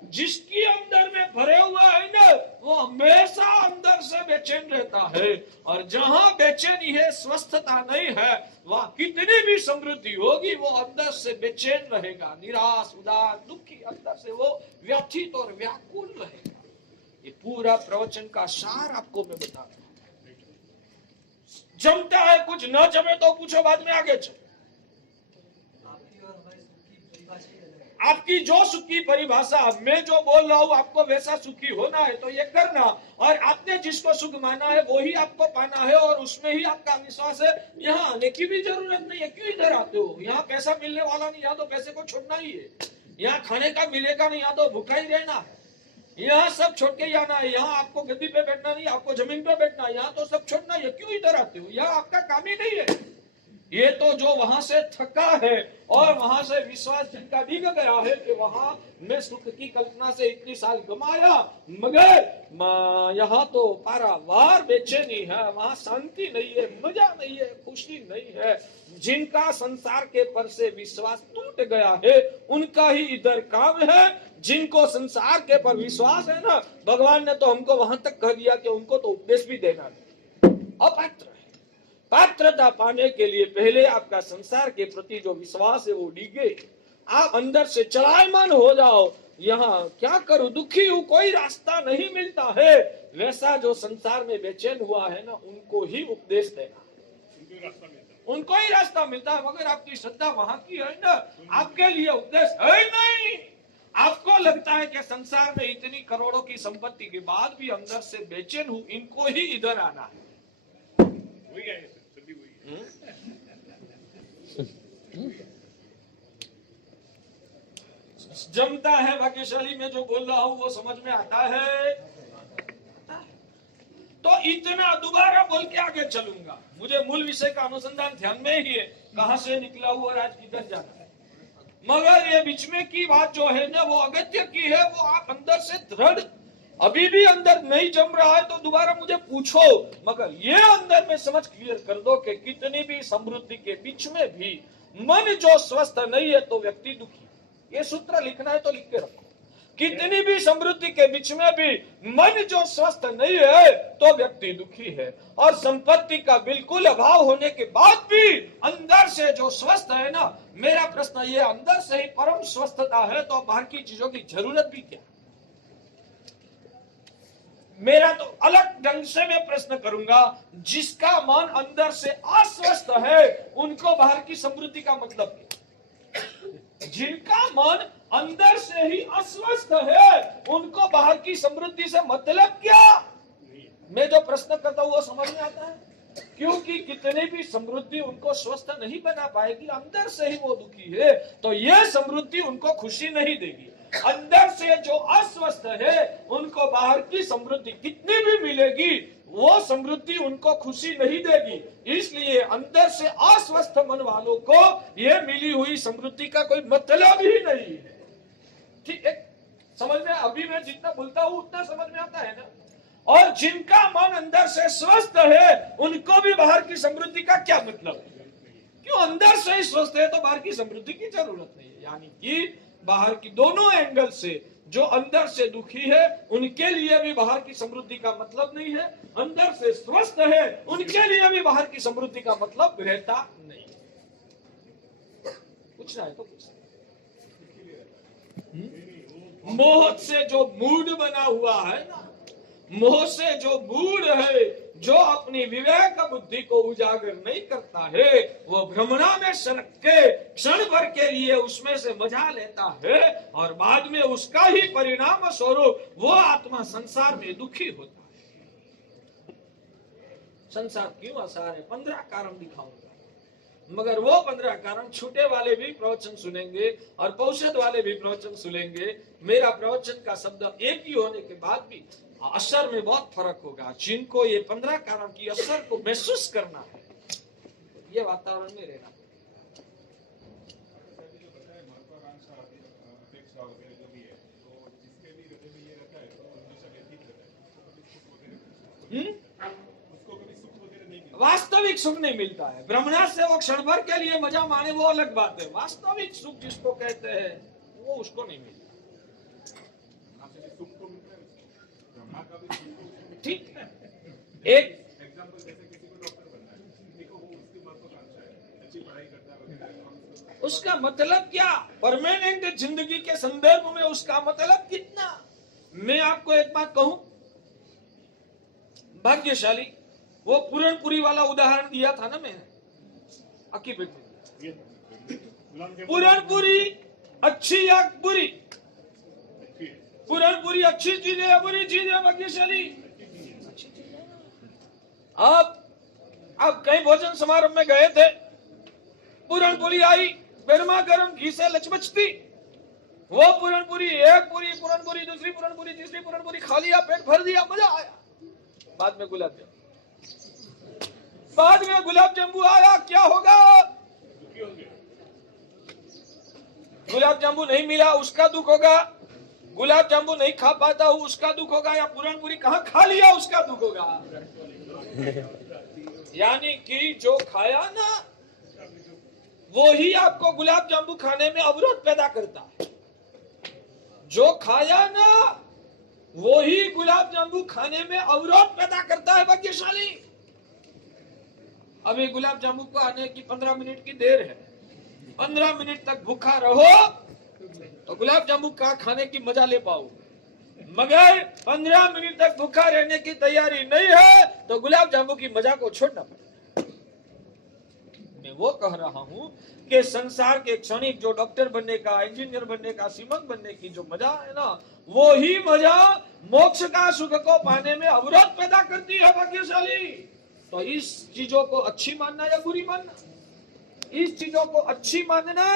जिसकी अंदर में भरे हुआ है ना, वो हमेशा अंदर से बेचैन रहता है। और जहां बेचैनी है, स्वस्थता नहीं है, वहां कितनी भी समृद्धि होगी वो अंदर से बेचैन रहेगा, निराश, उदास, दुखी, अंदर से वो व्यथित और व्याकुल रहेगा। ये पूरा प्रवचन का सार आपको मैं बता रहा हूं। जमता है कुछ, न जमे तो पूछो, बाद में आगे चलो। आपकी जो सुख की परिभाषा, मैं जो बोल रहा हूं आपको वैसा सुखी होना है तो ये करना, और आपने जिसको सुख माना है वो ही आपको पाना है, और उसमें ही आपका विश्वास है। यहाँ आने की भी जरूरत नहीं है, क्यों इधर आते हो? यहाँ पैसा मिलने वाला नहीं, यहाँ तो पैसे को छोड़ना ही है। यहाँ खाने का मिलेगा नहीं, यहाँ तो भूखा ही रहना है। यहाँ सब छोड़ के आना है, यहाँ आपको गद्दी पे बैठना नहीं, आपको जमीन पे बैठना है, यहाँ तो सब छोड़ना है। क्यों इधर आते हो? यहाँ आपका काम ही नहीं है। ये तो जो वहां से थका है और वहां से विश्वास जिनका भीग गया है कि वहां मैं सुख की कल्पना से इतनी साल गमाया, मगर यहाँ तो पारावार बेचैनी है, वहां शांति नहीं है, मजा नहीं है, खुशी नहीं है। जिनका संसार के पर से विश्वास टूट गया है, उनका ही इधर काम है। जिनको संसार के पर विश्वास है ना, भगवान ने तो हमको वहां तक कह दिया कि उनको तो उपदेश भी देना नहीं। अपात्र है। पात्रता पाने के लिए पहले आपका संसार के प्रति जो विश्वास है वो डिगे, आप अंदर से चलायमान हो जाओ। यहाँ क्या करूं, दुखी हूं, कोई रास्ता नहीं मिलता है, वैसा जो संसार में बेचैन हुआ है ना, उनको ही उपदेश देना, उनको ही रास्ता मिलता है। मगर आपकी श्रद्धा वहां की है ना, आपके लिए उपदेश है नहीं। आपको लगता है कि संसार में इतनी करोड़ों की संपत्ति के बाद भी अंदर से बेचैन हूं, इनको ही इधर आना है। जमता है भाग्यशाली, में जो बोल रहा हूं वो समझ में आता है। तो इतना दोबारा बोल के आगे चलूंगा। मुझे मूल विषय का अनुसंधान ध्यान में ही है, कहां से निकला हुआ और आज किधर जाना है। मगर ये बीच में की बात जो है ना, वो अगत्य की है। वो आप अंदर से दृढ़, अभी भी अंदर नहीं जम रहा है तो दोबारा मुझे पूछो, मगर ये अंदर में समझ क्लियर कर दो कि कितनी भी समृद्धि के बीच में भी मन जो स्वस्थ नहीं है तो व्यक्ति दुखी। ये सूत्र लिखना है तो लिख के रखो। कितनी भी समृद्धि के बीच में भी मन जो स्वस्थ नहीं है तो व्यक्ति दुखी है। और संपत्ति का बिल्कुल अभाव होने के बाद भी अंदर से जो स्वस्थ है ना, मेरा प्रश्न ये, अंदर से ही परम स्वस्थता है तो बाहर की चीजों की जरूरत भी क्या? मेरा तो अलग ढंग से मैं प्रश्न करूंगा, जिसका मन अंदर से अस्वस्थ है उनको बाहर की समृद्धि का मतलब क्या? जिनका मन अंदर से ही अस्वस्थ है उनको बाहर की समृद्धि से मतलब क्या? मैं जो प्रश्न करता हूं वो समझ में आता है? क्योंकि कितने भी समृद्धि उनको स्वस्थ नहीं बना पाएगी, अंदर से ही वो दुखी है, तो यह समृद्धि उनको खुशी नहीं देगी। अंदर से जो अस्वस्थ है उनको बाहर की समृद्धि कितनी भी मिलेगी वो समृद्धि उनको खुशी नहीं देगी। इसलिए अंदर से अस्वस्थ मन वालों को यह मिली हुई समृद्धि का कोई मतलब ही नहीं है। ठीक है, समझ में? अभी मैं जितना बोलता हूं उतना समझ में आता है ना? और जिनका मन अंदर से स्वस्थ है उनको भी बाहर की समृद्धि का क्या मतलब? क्यों? अंदर से ही स्वस्थ है तो बाहर की समृद्धि की जरूरत नहीं है। यानी कि बाहर की दोनों एंगल से जो अंदर से दुखी है उनके लिए भी बाहर की समृद्धि का मतलब नहीं है, अंदर से स्वस्थ है उनके लिए भी बाहर की समृद्धि का मतलब रहता नहीं। पूछना है तो पूछ। मोह से जो मूड बना हुआ है ना, मोह से जो मूड है, जो अपनी विवेक बुद्धि को उजागर नहीं करता है, वो भ्रमणा में सनक के क्षण भर के लिए उसमें से मजा लेता है और बाद में उसका ही परिणाम स्वरूप वो आत्मा संसार में दुखी होता है। संसार क्यों आसार है? 15 कारण दिखाऊंगा, मगर वो 15 कारण छूटे वाले भी प्रवचन सुनेंगे और पौषध वाले भी प्रवचन सुनेंगे। मेरा प्रवचन का शब्द एक ही होने के बाद भी असर में बहुत फर्क होगा। जिनको ये 15 कारण की असर को महसूस करना है, ये वातावरण में रहना। वास्तविक सुख नहीं मिलता है। ब्रह्मणा से वो क्षण भर के लिए मजा माने वो अलग बात है, वास्तविक सुख जिसको कहते हैं वो उसको नहीं मिलता। ठीक है, एक एग्जांपल जैसे किसी को डॉक्टर बनना है, देखो वो उसकी महत्वाकांक्षा है, अच्छी पढ़ाई करता है, उसका मतलब क्या? परमानेंट जिंदगी के संदर्भ में उसका मतलब कितना? मैं आपको एक बात कहूं, भाग्यशाली वो पूरनपुरी वाला उदाहरण दिया था ना मैंने, अकी बेटी पूरनपुरी अच्छी या बुरी? पूरनपुरी अच्छी चीज है या बुरी चीज है? भाग्यशाली अब कहीं भोजन समारोह में गए थे, पूरनपुरी आई, गर्मा गर्म घी से लचमचती, वो पूरनपुरी, एक पूरी पूरनपुरी, दूसरी पूरनपुरी, तीसरी पूरनपुरी खा लिया, पेट भर दिया, मजा आया। बाद में गुलाब जामुन आया, क्या होगा? गुलाब जामुन नहीं मिला उसका दुख होगा, गुलाब जामुन नहीं खा पाता हूँ उसका दुख होगा, या पूरनपुरी कहाँ खा लिया उसका दुख होगा। यानी कि जो खाया ना वो ही आपको गुलाब जामुन खाने में अवरोध पैदा करता है। जो खाया ना वो ही गुलाब जामुन खाने में अवरोध पैदा करता है। भाग्यशाली अभी गुलाब जामुन को आने की 15 मिनट की देर है, 15 मिनट तक भूखा रहो तो गुलाब जामुन का खाने की मजा ले पाओ, मगर 15 मिनट तक भूखा रहने की तैयारी नहीं है तो गुलाब जामुन की मजा को छोड़ना पड़ेगा। मैं वो कह रहा हूं कि संसार के क्षणिक जो डॉक्टर बनने का, इंजीनियर बनने का, श्रीमंत बनने की जो मजा है ना, वो ही मजा मोक्ष का सुख को पाने में अवरोध पैदा करती है। भाग्यशाली तो इस चीजों को अच्छी मानना या बुरी मानना, इस चीजों को अच्छी मानना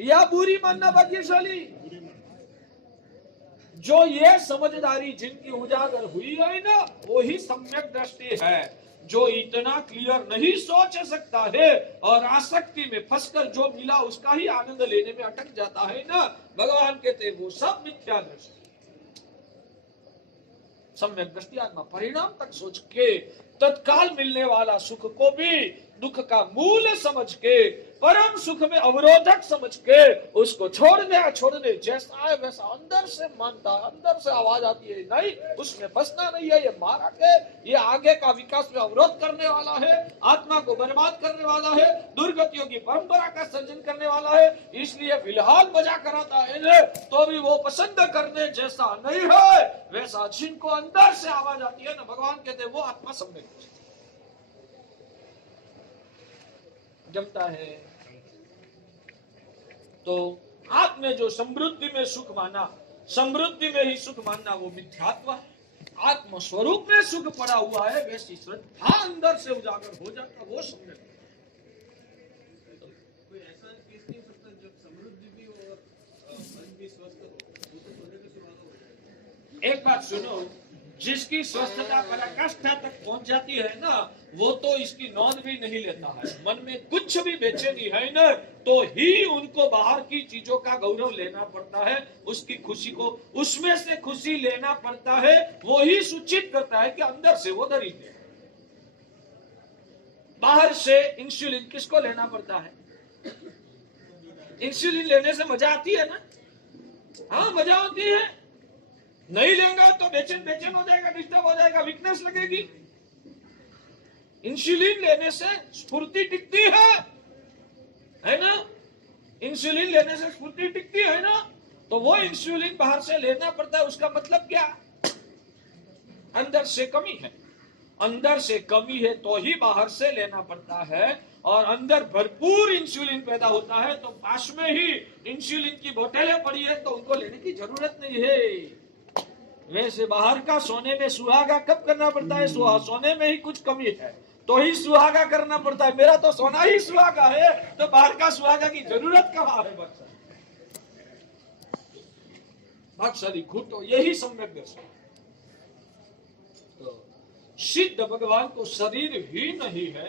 या बुरी मानना? भाग्यशाली जो ये समझदारी जिनकी उजागर हुई है ना, वो ही सम्यक दृष्टि है। जो इतना क्लियर नहीं सोच सकता है और आसक्ति में फंसकर जो मिला उसका ही आनंद लेने में अटक जाता है ना, भगवान कहते हैं वो सब मिथ्या दृष्टि। सम्यक दृष्टि आत्मा परिणाम तक सोच के तत्काल मिलने वाला सुख को भी दुख का मूल समझ के, परम सुख में अवरोधक समझ के उसको छोड़ने जैसा है वैसा अंदर से मानता, अंदर से आवाज आती है नहीं उसमें बसना नहीं है, ये मारक है, ये आगे का विकास में अवरोध करने वाला है, आत्मा को बर्बाद करने वाला है, दुर्गतियों की परंपरा का सर्जन करने वाला है, इसलिए फिलहाल मजा कराता है तो भी वो पसंद करने जैसा नहीं है वैसा जिनको अंदर से आवाज आती है ना, भगवान कहते हैं वो आत्मा सम्यक जमता है। तो आप में जो समृद्धि में सुख माना, समृद्धि में ही सुख मानना वो मिथ्यात्व है। आत्म स्वरूप में सुख पड़ा हुआ है, वैसी श्रद्धा अंदर से उजागर हो जाता, वो सम्यक। कोई ऐसा केस नहीं हो सकता जब समृद्धि भी हो और मन भी स्वस्थ हो, वो तो सोने की शुरुआत हो जाएगी। एक बात सुनो, जिसकी स्वस्थता पराकाष्ठा तक पहुंच जाती है ना, वो तो इसकी नोंद भी नहीं लेता है। मन में कुछ भी बेचैनी है ना, तो ही उनको बाहर की चीजों का गौरव लेना पड़ता है, उसकी खुशी को उसमें से खुशी लेना पड़ता है। वो ही सूचित करता है कि अंदर से वो दरिद्र है। बाहर से इंसुलिन किसको लेना पड़ता है? इंसुलिन लेने से मजा आती है ना? हाँ, मजा होती है। नहीं लेंगे तो बेचैन हो जाएगा, डिस्टर्ब हो जाएगा, वीकनेस लगेगी। इंसुलिन लेने से स्फूर्ति टिकती है ना? इंसुलिन लेने से स्फूर्ति टिकती है ना? तो वो इंसुलिन बाहर से लेना पड़ता है। उसका मतलब क्या? अंदर से कमी है। अंदर से कमी है तो ही बाहर से लेना पड़ता है। और अंदर भरपूर इंसुलिन पैदा होता है तो पास में ही इंसुलिन की बोतलें पड़ी है तो उनको लेने की जरूरत नहीं है। वैसे बाहर का सोने में सुहागा कब करना पड़ता है? सोने में ही कुछ कमी है तो ही सुहागा करना पड़ता है। मेरा तो सोना ही सुहागा है, तो बाहर का सुहागा की जरूरत कहाँ है? बक्सरी खुद यही सम्यक दर्शन। तो सिद्ध भगवान को शरीर ही नहीं है,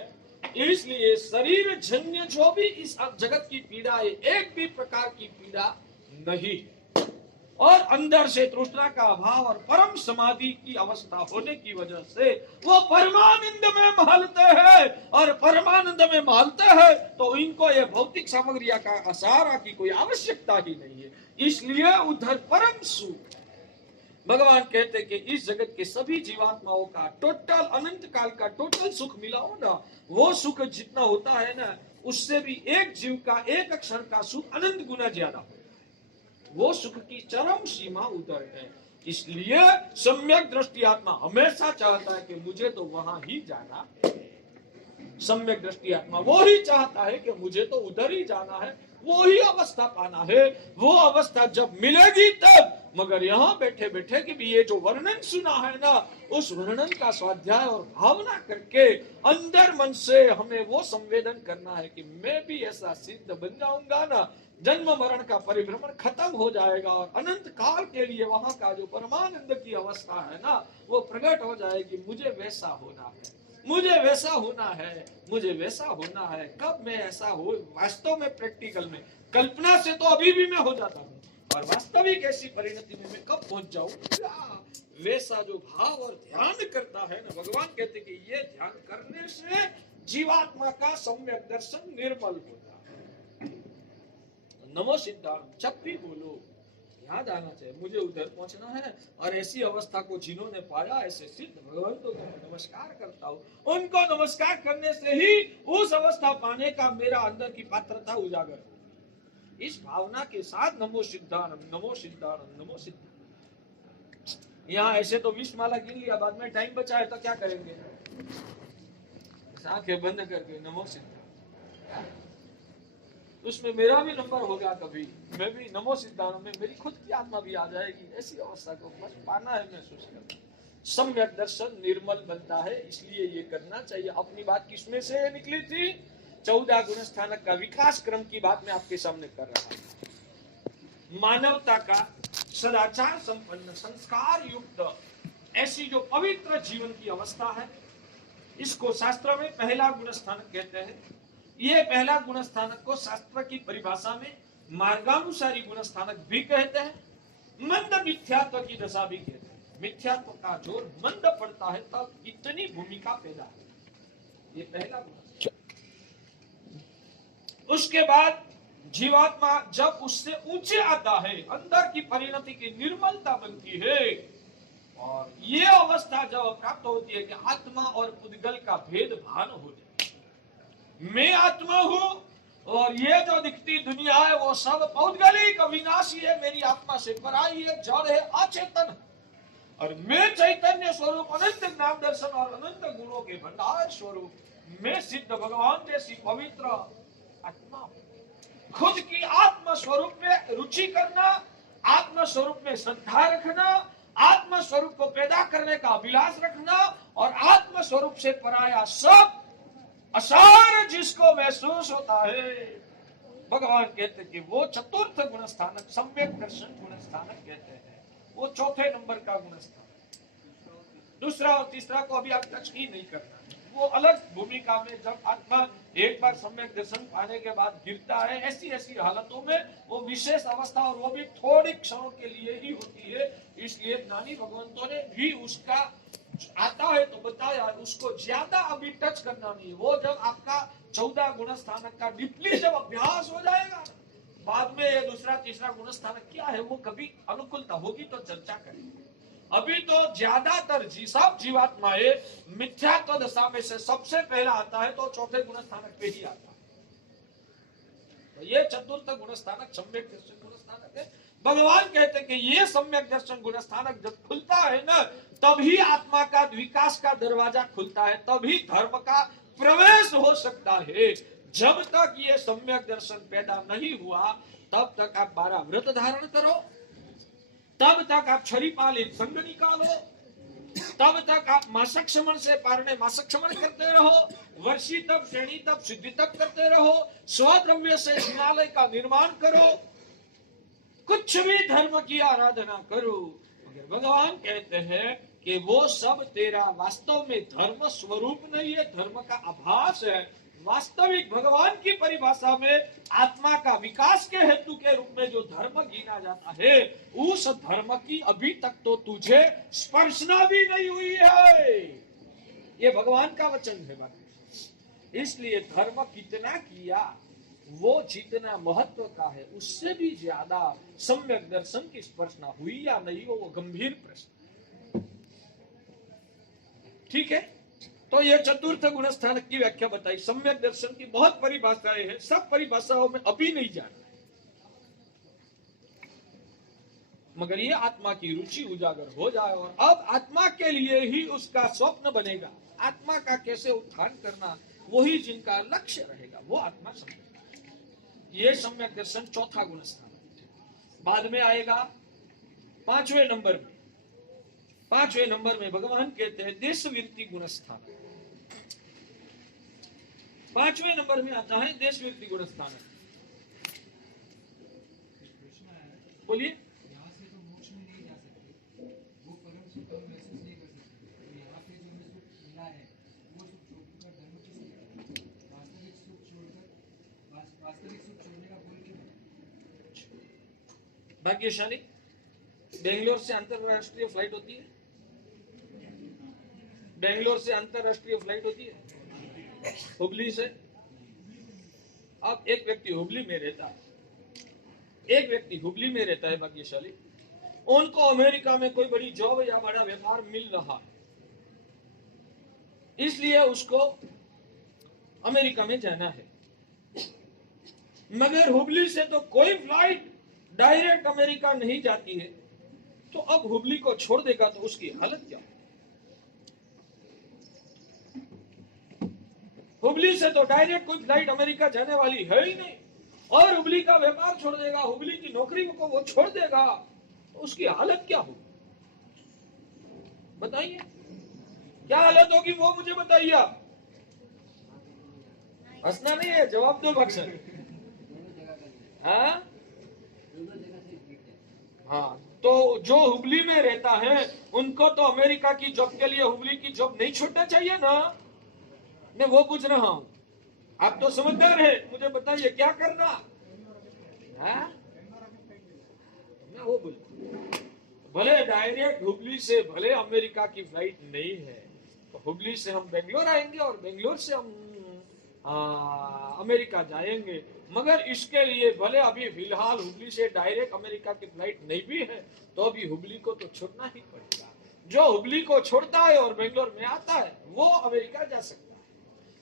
इसलिए शरीर जन्य जो भी इस जगत की पीड़ा है, एक भी प्रकार की पीड़ा नहीं। और अंदर से तृष्णा का अभाव और परम समाधि की अवस्था होने की वजह से वो परमानंद में महलते हैं। और परमानंद में महलते हैं तो इनको ये भौतिक सामग्रियां का आसारा की कोई आवश्यकता ही नहीं है। इसलिए उधर परम सुख। भगवान कहते कि इस जगत के सभी जीवात्माओं का टोटल अनंत काल का टोटल सुख मिला हो ना, वो सुख जितना होता है ना, उससे भी एक जीव का एक अक्षर का सुख अनंत गुना ज्यादा है। वो सुख की चरम सीमा उधर है। इसलिए सम्यक दृष्टि आत्मा हमेशा चाहता है कि मुझे तो वहां ही जाना है। सम्यक दृष्टि आत्मा वो ही चाहता है कि मुझे तो उधर ही जाना है, वो ही अवस्था पाना है। वो अवस्था जब मिलेगी तब। मगर यहाँ बैठे बैठे कि भी ये जो वर्णन सुना है ना, उस वर्णन का स्वाध्याय और भावना करके अंदर मन से हमें वो संवेदन करना है कि मैं भी ऐसा सिद्ध बन जाऊंगा ना, जन्म मरण का परिभ्रमण खत्म हो जाएगा और अनंत काल के लिए वहां का जो परमानंद की अवस्था है ना, वो प्रकट हो जाएगी। मुझे वैसा होना है, मुझे वैसा होना है, मुझे वैसा होना है। कब मैं ऐसा हो? वास्तव में, प्रैक्टिकल में। कल्पना से तो अभी भी मैं हो जाता हूँ, और वास्तविक ऐसी परिणति में मैं कब पहुंच जाऊं? वैसा जो भाव और ध्यान करता है ना, भगवान कहते कि ये ध्यान करने से जीवात्मा का सम्यक दर्शन निर्मल होता है। नमो सिद्धार्थ जब भी बोलो याद आना चाहिए, मुझे उधर पहुंचना है। और ऐसी अवस्था को जिन्होंने पाया, ऐसे सिद्ध भगवंतों को नमस्कार करता हूँ। उनको नमस्कार करने से ही उस अवस्था पाने का मेरा अंदर की पात्रता उजागर हो। इस भावना के साथ नमो सिद्धानंद, नमो सिद्धानंद, नमो सिद्धानंद। यहाँ ऐसे तो 20 माला गिन लिया, बाद में टाइम बचा है तो क्या करेंगे? आंखें बंद करके नमो सिद्धानंद। उसमें मेरा भी नंबर होगा, कभी मैं भी नमो सिद्धानंद में मेरी खुद की आत्मा भी आ जाएगी। ऐसी अवस्था को बस पाना है, महसूस करना। सम्यक दर्शन निर्मल बनता है, इसलिए ये करना चाहिए। अपनी बात किसमें से निकली थी? 14 गुण स्थानक का विकास क्रम की बात मैं आपके सामने कर रहा हूं। मानवता का सदाचार संपन्न, संस्कार युक्त ऐसी जो पवित्र जीवन की अवस्था है, इसको शास्त्र में पहला गुण स्थानक कहते हैं। ये पहला गुण स्थानक को शास्त्र की परिभाषा में मार्गानुसारी गुण स्थानक भी कहते हैं। मंद मिथ्यात्व की दशा भी कहते हैं। मिथ्यात्व का जोर मंद पड़ता है तब इतनी भूमिका पैदा है। ये पहला गुण। उसके बाद जीवात्मा जब उससे ऊंचे आता है, अंदर की परिणति की निर्मलता बनती है, और ये अवस्था जब प्राप्त होती है कि आत्मा और उद्गल का भेद भान हो जाए। मैं आत्मा हूं और ये जो दिखती दुनिया है वो सब पौद्गलिक अविनाशी है, मेरी आत्मा से पराई है, जड़ है, अचेतन। और मैं चैतन्य स्वरूप, अनंत नाम दर्शन और अनंत गुणों के भंडार स्वरूप, मैं सिद्ध भगवान जैसी पवित्र आत्मा हूं। खुद की आत्म स्वरूप में रुचि करना, आत्म स्वरूप में श्रद्धा रखना, आत्म स्वरूप को पैदा करने का अभिलाष रखना और आत्म स्वरूप से पराया सब असार जिसको महसूस होता है, भगवान कहते हैं कि वो चतुर्थ गुण स्थानक सम्यक दर्शन गुण स्थानक कहते हैं। वो चौथे नंबर का गुण स्थानक। दूसरा और तीसरा को अभी आप टच ही नहीं करना, वो अलग भूमिका में। जब आत्मा एक बार सम्यक दर्शन पाने के बाद गिरता है, ऐसी ऐसी हालतों में वो विशेष अवस्था, और वो भी थोड़ी क्षणों के लिए ही होती है। इसलिए ज्ञानी भगवंतों ने भी उसका आता है तो बताया, उसको ज्यादा अभी टच करना नहीं। वो जब आपका 14 गुण स्थानक का डीपली जब अभ्यास हो जाएगा, बाद में ये दूसरा तीसरा गुण स्थानक क्या है वो कभी अनुकूलता होगी तो चर्चा करेंगे। अभी तो ज्यादातर सब जीवात्माएं मिथ्यात्व दशा में से सबसे पहला आता है तो चौथे गुण स्थानक पे ही आता है। तो ये चतुर्थ गुण स्थानक सम्यक दर्शन गुण स्थानक है। भगवान कहते हैं कि ये सम्यक दर्शन गुण स्थानक जब खुलता है ना, तभी आत्मा का विकास का दरवाजा खुलता है, तभी धर्म का प्रवेश हो सकता है। जब तक ये सम्यक दर्शन पैदा नहीं हुआ तब तक आप 12 व्रत धारण करो, तब तक आप छरीपालित संग निकालो, तब तक आप मासक क्षमण से पारणे मासक क्षमण करते रहो, वर्षी तप श्रेणी तप सिद्धि तप करते रहो, स्वद्रव्य से हिमालय का निर्माण करो, कुछ भी धर्म की आराधना करो। मगर भगवान कहते हैं कि वो सब तेरा वास्तव में धर्म स्वरूप नहीं है, धर्म का आभास है। वास्तविक भगवान की परिभाषा में आत्मा का विकास के हेतु के रूप में जो धर्म गिना जाता है, उस धर्म की अभी तक तो तुझे स्पर्शना भी नहीं हुई है। ये भगवान का वचन है। इसलिए धर्म कितना किया, वो जितना महत्व का है, उससे भी ज्यादा सम्यक दर्शन की स्पर्शना हुई या नहीं हो, वो गंभीर प्रश्न। ठीक है, तो ये चतुर्थ गुण स्थानक की व्याख्या बताई। सम्यक दर्शन की बहुत परिभाषाएं हैं, सब परिभाषाओं में अभी नहीं जाना है, मगर ये आत्मा की रुचि उजागर हो जाए और अब आत्मा के लिए ही उसका स्वप्न बनेगा। आत्मा का कैसे उत्थान करना, वही जिनका लक्ष्य रहेगा, वो आत्मा सम्यक। ये सम्यक दर्शन चौथा गुण स्थान। बाद में आएगा 5वें नंबर में। 5वें नंबर में भगवान कहते हैं देशवृत्ति गुण स्थान। 5वें नंबर में आता है देशवृत्ति गुण स्थान। बोलिए। यहाँ से तो मोक्ष में नहीं जा सकते, वो परम सुख हम महसूस नहीं कर सकते, तो यहाँ पे जो हमें सुख मिला है वो सुख छोड़कर धर्म किसे करें? वास्तविक सुख छोड़ने का बोल क्यों? भाग्यशाली बेंगलोर से अंतरराष्ट्रीय फ्लाइट होती है, बेंगलोर से अंतरराष्ट्रीय फ्लाइट होती है, हुबली से। अब एक व्यक्ति हुबली में रहता है, एक व्यक्ति हुबली में रहता है भाग्यशाली, उनको अमेरिका में कोई बड़ी जॉब या बड़ा व्यापार मिल रहा है, इसलिए उसको अमेरिका में जाना है। मगर हुबली से तो कोई फ्लाइट डायरेक्ट अमेरिका नहीं जाती है, तो अब हुबली को छोड़ देगा तो उसकी हालत क्या? हुबली से तो डायरेक्ट कोई फ्लाइट अमेरिका जाने वाली है ही नहीं, और हुबली का व्यापार छोड़ देगा, हुबली की नौकरी को वो छोड़ देगा, तो उसकी हालत क्या होगी? बताइए क्या हालत होगी, वो मुझे बताइए आप। हंसना नहीं है, जवाब दो भक्सन। हाँ, तो जो हुबली में रहता है उनको तो अमेरिका की जॉब के लिए हुबली की जॉब नहीं छोड़ना चाहिए ना। मैं वो पूछ रहा हूँ, आप तो समझदार है, मुझे बताइए क्या करना है? मैं वो बोल, भले डायरेक्ट हुबली से भले अमेरिका की फ्लाइट नहीं है, तो हुबली से हम बेंगलोर आएंगे और बेंगलोर से हम अमेरिका जाएंगे, मगर इसके लिए भले अभी फिलहाल हुबली से डायरेक्ट अमेरिका की फ्लाइट नहीं भी है, तो अभी हुबली को तो छोड़ना ही पड़ेगा। जो हुबली को छोड़ता है और बेंगलोर में आता है वो अमेरिका जा सकता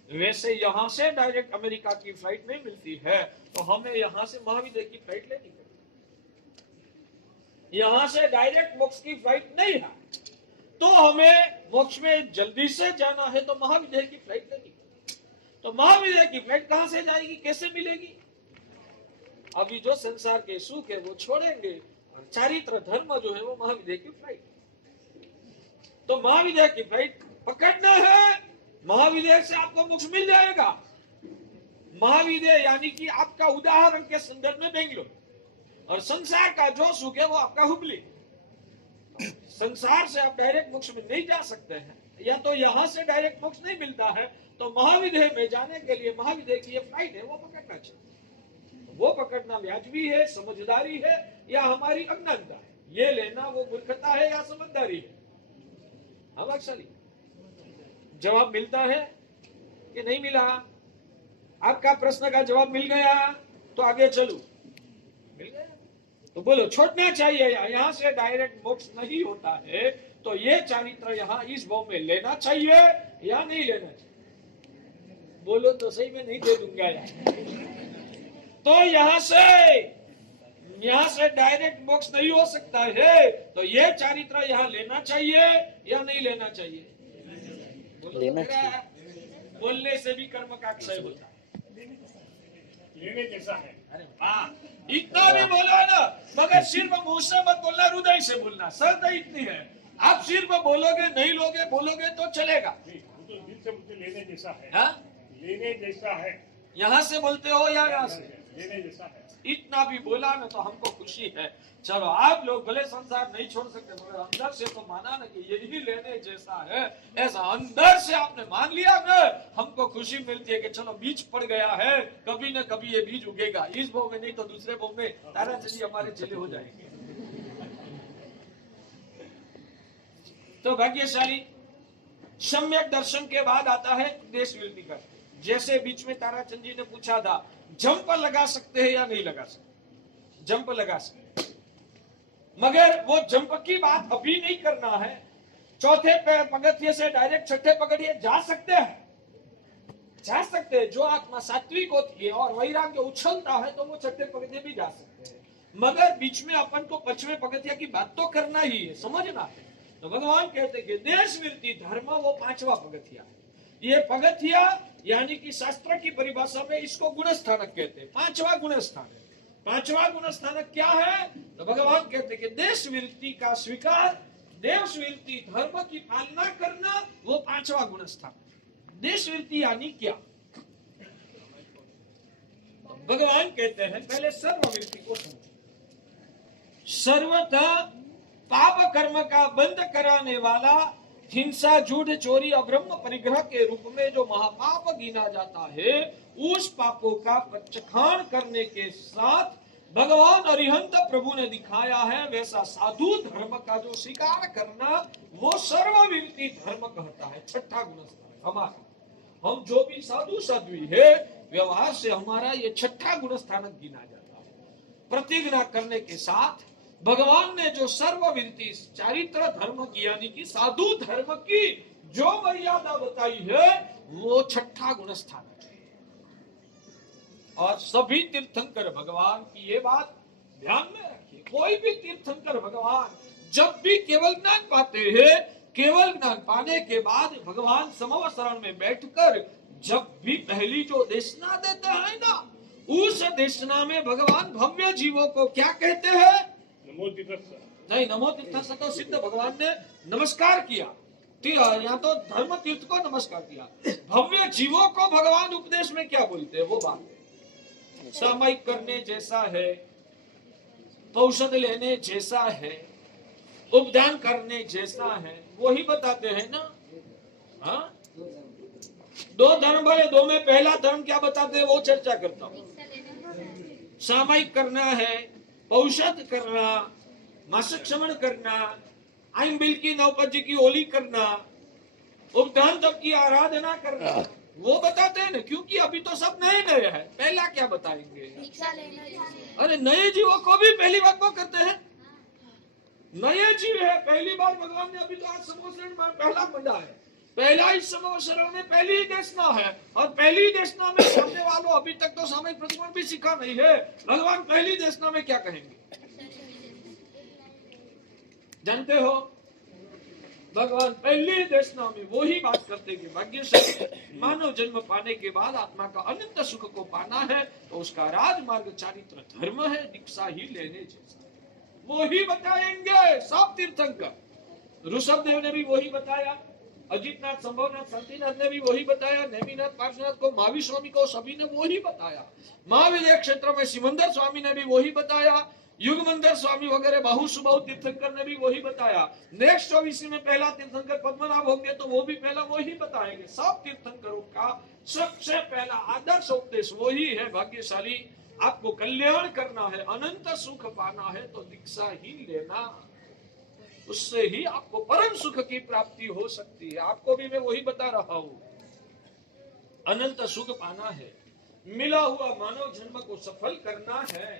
है। वैसे यहाँ से डायरेक्ट अमेरिका की फ्लाइट नहीं मिलती है, तो हमें यहाँ से महाविद्यालय की फ्लाइट लेनी पड़ेगी। यहाँ से डायरेक्ट मोक्ष की फ्लाइट नहीं है, तो हमें मोक्ष में जल्दी से जाना है तो महाविद्यालय की फ्लाइट लेनी। तो महाविद्यालय की फ्लाइट कहां से जाएगी, कैसे मिलेगी? अभी जो संसार के सुख है वो छोड़ेंगे, और चारित्र धर्म जो है वो महाविद्यालय की फ्लाइट। तो महाविद्या की फाइट पकड़ना है, महाविद्या से आपको मोक्ष मिल जाएगा। महाविद्या यानी कि आपका उदाहरण के संदर्भ में बेंगलोर, और संसार का जो सुख है वो आपका हुबली। संसार से आप डायरेक्ट मोक्ष में नहीं जा सकते हैं, या तो यहां से डायरेक्ट मोक्ष नहीं मिलता है, तो महाविद्या में जाने के लिए महाविद्या की ये फ्लाइट है, वो पकड़ना चाहिए। वो पकड़ना व्याजबी है, समझदारी है, या हमारी अज्ञानता है? ये लेना वो मूर्खता है या समझदारी है? हम अक्सर जवाब मिलता है कि नहीं मिला? आपका प्रश्न का जवाब मिल गया तो आगे चलूं। मिल गया तो बोलो छोड़ना चाहिए, यहाँ से डायरेक्ट मोक्ष नहीं होता है, तो ये चारित्र यहाँ इस भाव में लेना चाहिए या नहीं लेना चाहिए? बोलो तो सही, में नहीं दे दूंगा यार। तो यहाँ से डायरेक्ट मोक्ष नहीं हो सकता है, तो ये चारित्र यहाँ लेना चाहिए या नहीं लेना चाहिए? लेना चाहिए। बोलने से भी कर्म का क्षय होता है, लेने जैसा है। हाँ, इतना भी बोला ना, मगर सिर्फ मुंह से मत बोलना, हृदय से बोलना। शर्त इतनी है, आप सिर्फ बोलोगे नहीं बोलोगे तो चलेगा। वो तो दिल से मुझे लेने जैसा है। हाँ? लेने जैसा है। यहाँ से बोलते हो या यहाँ से? लेने जैसा है। इतना भी बोला ना तो हमको खुशी है। चलो, आप लोग भले संसार नहीं छोड़ सकते, मगर अंदर से तो माना ना कि यही लेने जैसा है, ऐसा अंदर से आपने मान लिया ना, हमको खुशी मिलती है कि चलो बीज पड़ गया है, कभी ना कभी ये बीज उगेगा, इस भाव में नहीं तो दूसरे भाव में तारा चलिए हमारे चले हो जाएंगे। तो भाग्यशाली सम्यक दर्शन के बाद आता है देश विरोधी का। जैसे बीच में ताराचंद जी ने पूछा था, जंप लगा सकते हैं या नहीं लगा सकते? जंप लगा सकते, मगर वो जंप की बात अभी नहीं करना है। चौथे पगथिये से डायरेक्ट छठे पगथिये जा सकते हैं। जो आत्मा सात्विक होती है और वैराग्य उछलता है तो वो छठे पगथिये भी जा सकते हैं, मगर बीच में अपन को पांचवें पगथिया की बात तो करना ही है, समझना है। तो भगवान कहते हैं कि देश वृत्ति धर्म वो पांचवा पगथिया है। ये पगथिया यानी कि शास्त्र की परिभाषा में इसको गुणस्थानक कहते हैं, पांचवा गुणस्थानक। पांचवा गुणस्थानक क्या है? तो भगवान कहते हैं कि देश वृत्ति का स्वीकार, देश वृत्ति धर्म की पालना करना, वो पांचवा गुणस्थानक। देश वृत्ति यानी क्या? तो भगवान कहते हैं पहले सर्ववृत्ति को समझो। सर्वथा पाप कर्म का बंद कराने वाला, हिंसा, झूठ, चोरी, अब्रह्म परिग्रह के रूप में जो महापाप गिना जाता है, उस पापों का प्रचखान करने के साथ भगवान अरिहंत प्रभु ने दिखाया है वैसा साधु धर्म का जो स्वीकार करना, वो सर्ववृत्ति धर्म कहता है। छठा गुणस्थान हमारा, हम जो भी साधु साध्वी है व्यवहार से हमारा ये छठा गुणस्थानक गिना जाता है। प्रतिज्ञा करने के साथ भगवान ने जो सर्ववृत्ति चारित्र धर्म की यानी कि साधु धर्म की जो मर्यादा बताई है, वो छठा गुणस्थानक है। और सभी तीर्थंकर भगवान की ये बात ध्यान में रखिए, कोई भी तीर्थंकर भगवान जब भी केवल ज्ञान पाते हैं, केवल ज्ञान पाने के बाद भगवान समवसरण में बैठकर जब भी पहली जो देशना देते हैं ना, उस देशना में भगवान भव्य जीवों को क्या कहते हैं? नमो तीर्थस्थ। नहीं, नमो तीर्थस्थ तो सिद्ध भगवान ने नमस्कार किया, या तो धर्म तीर्थ को नमस्कार किया। भव्य जीवों को भगवान उपदेश में क्या बोलते हैं? वो बात सामायिक करने जैसा है, औषध लेने जैसा है, उपदान करने जैसा है, वही बताते हैं ना। हाँ, दो धर्म बोले, दो में पहला धर्म क्या बताते हैं वो चर्चा करता हूँ। सामायिक करना है, औषध करना, मासिक श्रवण करना, आइन बिल की नवपजी की होली करना, उपदान तब की आराधना करना, वो बताते हैं ना, क्योंकि अभी तो सब नए नए हैं। पहला क्या बताएंगे? अरे नए जीवों को भी पहली बात वो करते हैं, नए जीव है, पहली बार भगवान ने अभी तो आज समोसरण में पहला मंडा है, पहला ही समोसरण में पहली ही देशना है, और पहली देशना में सामने वालों अभी तक तो सामयिक प्रतिकोण भी सीखा नहीं है। भगवान पहली देशना में क्या कहेंगे जानते हो? भगवान पहली देशना में वो ही बात करते कि भाग्य से मानव जन्म पाने के बाद आत्मा का अनंत सुख को पाना है, तो उसका राजमार्ग चारित्र धर्म है, दीक्षा ही लेने जैसा, वो ही बताएंगे सब तीर्थंकर। ऋषभदेव ने भी वही बताया, अजितनाथ, संभवनाथ, शांतिनाथ ने भी वही बताया, नेमिनाथ, पार्श्वनाथ को, महावीर स्वामी को, सभी ने वही बताया। महाविजय क्षेत्र में सिमंदर स्वामी ने भी वही बताया, युगमंदर स्वामी वगैरह बाहु सुबाहु तीर्थंकर ने भी वही बताया। नेक्स्ट 24 में पहला तीर्थंकर पद्मनाभ होंगे तो वो भी पहला वही बताएंगे। सब तीर्थंकरों का सबसे पहला आदर्श उपदेश वही है, भाग्यशाली आपको कल्याण करना है, अनंत सुख पाना है तो दीक्षा ही लेना, उससे ही आपको परम सुख की प्राप्ति हो सकती है। आपको भी मैं वही बता रहा हूं, अनंत सुख पाना है, मिला हुआ मानव जन्म को सफल करना है,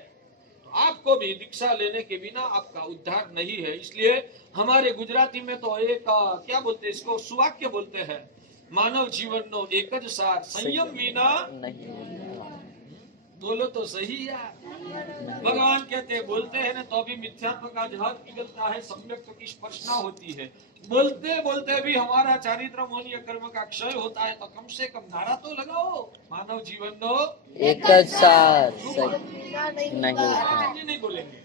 तो आपको भी दीक्षा लेने के बिना आपका उद्धार नहीं है। इसलिए हमारे गुजराती में तो एक क्या बोलते हैं इसको, सुवाक्य बोलते हैं, मानव जीवन नो एक ज सार, संयम विना नहीं। बोलो तो सही यार, भगवान कहते हैं, बोलते हैं ना तो अभी मिथ्यात्व का जहाज पिघलता है, सम्यक की स्पर्शना होती है। बोलते बोलते भी हमारा चारित्र मौल्य कर्म का क्षय होता है, तो कम से कम नारा तो लगाओ, मानव जीवन नो एक ज सार, नहीं नहीं बोलेंगे,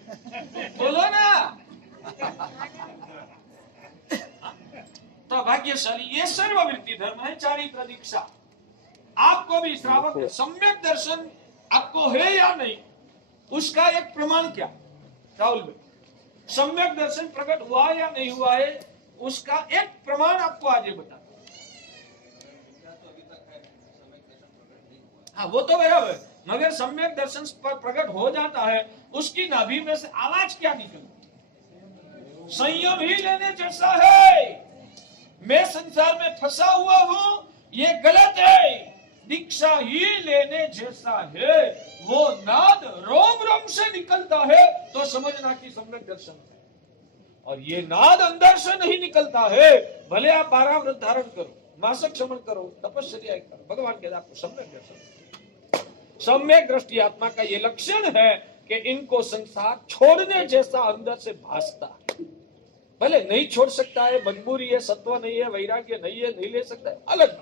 बोलो ना। तो भाग्यशाली ये सर्ववृत्ति धर्म है, चारित्र दीक्षा। आपको भी श्रावक सम्यक दर्शन आपको है या नहीं, उसका एक प्रमाण क्या राहुल भाई, सम्यक दर्शन प्रकट हुआ या नहीं हुआ है, उसका एक प्रमाण आपको आज बता। हाँ वो तो बराबर, मगर सम्यक दर्शन पर प्रकट हो जाता है, उसकी नाभि में से आवाज क्या निकलती, संयम ही लेने जैसा है। मैं संसार में फंसा हुआ हूं, ये गलत है, दीक्षा ही लेने जैसा है। वो नाद रोम रोम से निकलता है तो समझना कि सम्यक दर्शन है, और ये नाद अंदर से नहीं निकलता है। भले आप 12 व्रत धारण करो, मासिक श्रवण करो, तपस्या करो, भगवान के आपको सम्यक दर्शन। सम्यक दृष्टि आत्मा का ये लक्षण है कि इनको संसार छोड़ने जैसा अंदर से भासता है। भले नहीं छोड़ सकता है, मजबूरी है, सत्व नहीं है, वैराग्य नहीं है, नहीं ले सकता है, अलग,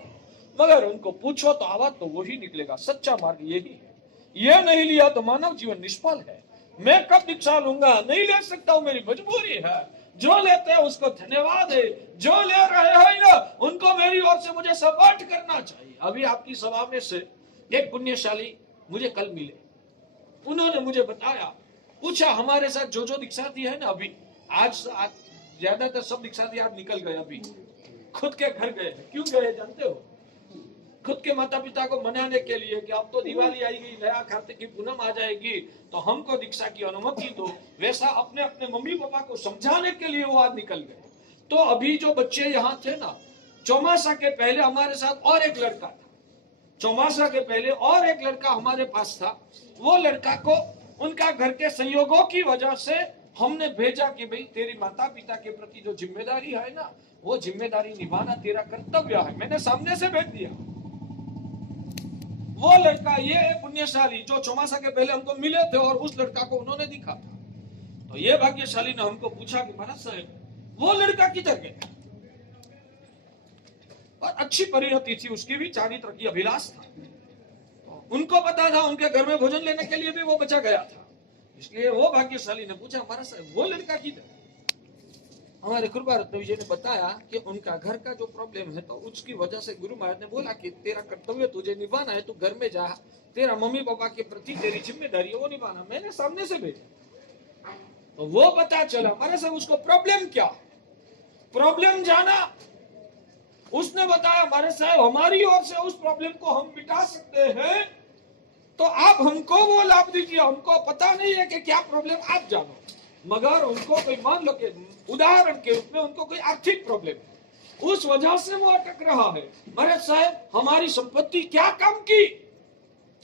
मगर उनको पूछो तो आवाज तो वही निकलेगा, सच्चा मार्ग यही है। ये नहीं लिया तो मानव जीवन निष्फल है। मैं कब दीक्षा लूंगा, नहीं ले सकता हूं, मेरी मजबूरी है। जो लेते हैं उसको धन्यवाद है, जो ले रहे हैं ना उनको मेरी ओर से मुझे सपोर्ट करना चाहिए। अभी आपकी सभा में से एक पुण्यशाली मुझे कल मिले, उन्होंने मुझे बताया, पूछा हमारे साथ जो जो दीक्षा दी है ना, अभी आज ज्यादातर सब दीक्षा दी आज निकल गए, अभी खुद के घर गए। क्यों गए जानते हो? खुद के माता पिता को मनाने के लिए कि अब तो दिवाली आएगी, नया कार्तिक की पूनम आ जाएगी, तो हमको दीक्षा की अनुमति दो। वैसा अपने अपने मम्मी पापा को समझाने के लिए वो आज निकल गए। तो अभी जो बच्चे यहाँ थे ना, चौमासा के पहले हमारे साथ और एक लड़का था, चौमासा के पहले और एक लड़का हमारे पास था। वो लड़का को उनका घर के संयोगों की वजह से हमने भेजा कि भाई तेरी माता पिता के प्रति जो जिम्मेदारी है ना, वो जिम्मेदारी निभाना तेरा कर्तव्य है। मैंने सामने से भेज दिया। वो लड़का ये पुण्यशाली जो चौमासा के पहले हमको मिले थे और उस लड़का को उन्होंने दिखा था। तो ये भाग्यशाली ने हमको पूछा कि महाराज साहब वो लड़का किधर गया? और अच्छी परिणति थी उसकी भी, चारित्र की अभिलाष था। तो उनको पता था उनके घर में भोजन लेने के लिए भी वो बचा गया था। इसलिए वो भाग्यशाली ने पूछा महाराज साहब वो लड़का किधर? हमारे कृपा रत्न विजय ने बताया कि उनका घर का जो प्रॉब्लम है, तो उसकी वजह से गुरु महाराज ने बोला कि तेरा कर्तव्य तुझे निभाना है, तू घर में जा, तेरा मम्मी पापा के प्रति तेरी जिम्मेदारी है वो निभाना। मैंने सामने से भेजा तो वो पता चला हमारे से उसको प्रॉब्लम क्या, प्रॉब्लम जाना। उसने बताया हमारे साहब हमारी ओर से उस प्रॉब्लम को हम मिटा सकते हैं, तो आप हमको वो लाभ दीजिए। हमको पता नहीं है कि क्या प्रॉब्लम आप जानो, मगर उनको कोई मान लो कि उदाहरण के रूप में उनको कोई आर्थिक प्रॉब्लम है, उस वजह से वो अटक रहा है। महाराज साहब हमारी संपत्ति क्या काम की,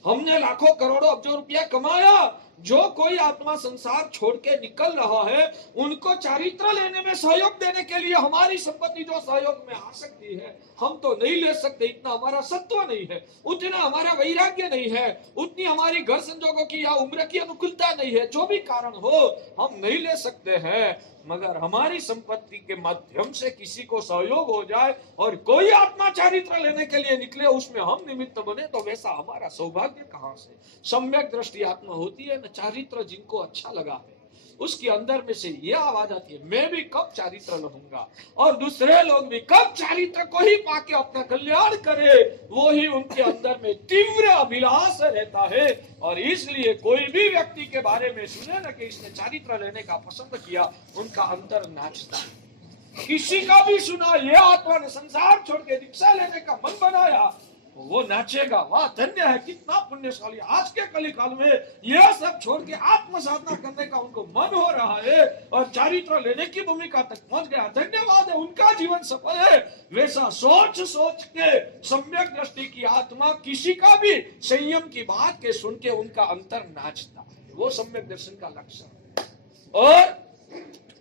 हमने लाखों करोड़ों अब्जों रुपया कमाया। जो कोई आत्मा संसार छोड़ के निकल रहा है उनको चारित्र लेने में सहयोग देने के लिए हमारी संपत्ति जो सहयोग में आ सकती है, हम तो नहीं ले सकते। इतना हमारा सत्व नहीं है, उतना हमारा वैराग्य नहीं है, उतनी हमारी घर संजोगों की या उम्र की अनुकूलता नहीं है। जो भी कारण हो हम नहीं ले सकते हैं, मगर हमारी संपत्ति के माध्यम से किसी को सहयोग हो जाए और कोई आत्मा चारित्र लेने के लिए निकले, उसमें हम निमित्त बने, तो वैसा हमारा सौभाग्य कहां से। सम्यक दृष्टि आत्मा होती है न, चारित्र जिनको अच्छा लगा है उसके अंदर में से ये आवाज आती है, मैं भी कब चारित्र रहूंगा, और दूसरे लोग भी कब चारित्र को ही पाके अपना कल्याण करे, वो ही उनके अंदर में तीव्र अभिलाष रहता है। और इसलिए कोई भी व्यक्ति के बारे में सुने ना कि इसने चारित्र लेने का पसंद किया, उनका अंतर नाचता है। किसी का भी सुना ये आत्मा ने संसार छोड़ के दीक्षा लेने का मन बनाया, वो नाचेगा, वाह धन्य है, कितना पुण्यशाली, आज के कलिकाल में यह सब छोड़ के आत्म साधना करने का उनको मन हो रहा है और चारित्र लेने की भूमिका तक पहुंच गया, धन्यवाद है, उनका जीवन सफल है। वैसा सोच सोच के सम्यक दृष्टि की आत्मा किसी का भी संयम की बात के सुन के उनका अंतर नाचता है, वो सम्यक दर्शन का लक्षण है। और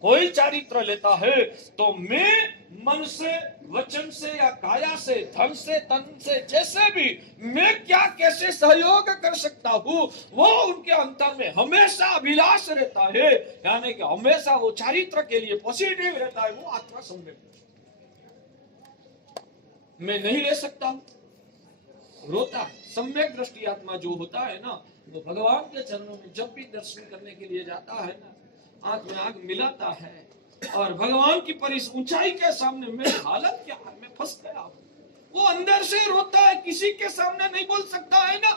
कोई चारित्र लेता है तो मैं मन से, वचन से या काया से, धन से, तन से, जैसे भी मैं क्या कैसे सहयोग कर सकता हूँ, वो उनके अंतर में हमेशा अभिलाष रहता है, यानी कि हमेशा वो चारित्र के लिए पॉजिटिव रहता है, वो आत्मा सम्यक। मैं नहीं ले सकता हूँ, रोता है। सम्यक दृष्टि आत्मा जो होता है ना, वो भगवान के चरणों में जब भी दर्शन करने के लिए जाता है ना, आंख में आंख मिलाता है और भगवान की पर इस ऊंचाई के सामने मेरी हालत क्या है, मैं फंस गया हूं, वो अंदर से रोता है, किसी के सामने नहीं बोल सकता है ना,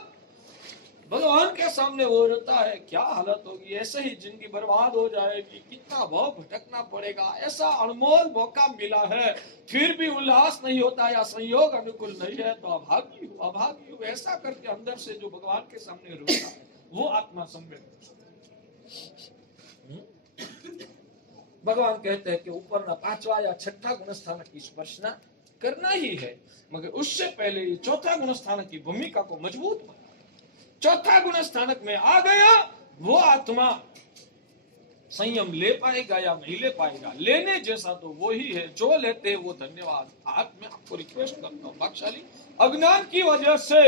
भगवान के सामने वो रोता है, क्या हालत होगी, ऐसे ही जिंदगी बर्बाद हो जाएगी, कितना भाव भटकना पड़ेगा, ऐसा अनमोल मौका मिला है, फिर भी उल्लास नहीं होता या संयोग अनुकूल नहीं है तो अभागी हूँ, अभागी हूँ, ऐसा करके अंदर से जो भगवान के सामने रोता है, वो आत्मा सम्यक। भगवान कहते हैं कि ऊपर ना पांचवा या छठा गुण स्थानक की स्पर्शना करना ही है, मगर उससे पहले ये चौथा गुण स्थानक की भूमिका को मजबूत बना। चौथा गुण स्थानक में आ गया, वो आत्मा संयम ले पाएगा या नहीं ले पाएगा, लेने जैसा तो वो ही है, जो लेते हैं वो धन्यवाद। आज मैं आपको रिक्वेस्ट करता हूँ, भाग्यशाली अज्ञान की वजह से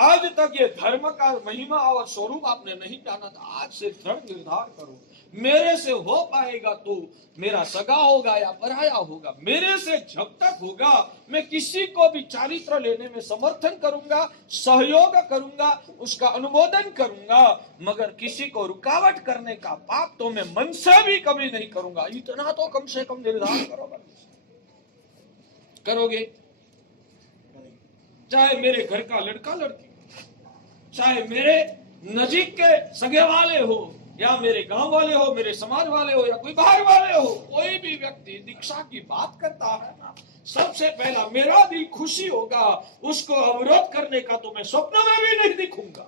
आज तक ये धर्म का महिमा और स्वरूप आपने नहीं जाना था, आज से दृढ़ निर्धार करो, मेरे से हो पाएगा तो मेरा सगा होगा या पराया होगा, मेरे से जब तक होगा मैं किसी को भी चारित्र लेने में समर्थन करूंगा, सहयोग करूंगा, उसका अनुमोदन करूंगा, मगर किसी को रुकावट करने का पाप तो मैं मन से भी कभी नहीं करूंगा। इतना तो कम से कम निर्धार करोगे, चाहे मेरे घर का लड़का लड़की, चाहे मेरे नजीक के सगे वाले हो या मेरे गांव वाले हो, मेरे समाज वाले हो या कोई बाहर वाले हो, कोई भी व्यक्ति दीक्षा की बात करता है ना, सबसे पहला मेरा दिल खुशी होगा, उसको अवरोध करने का तो मैं स्वप्न में भी नहीं दिखूंगा।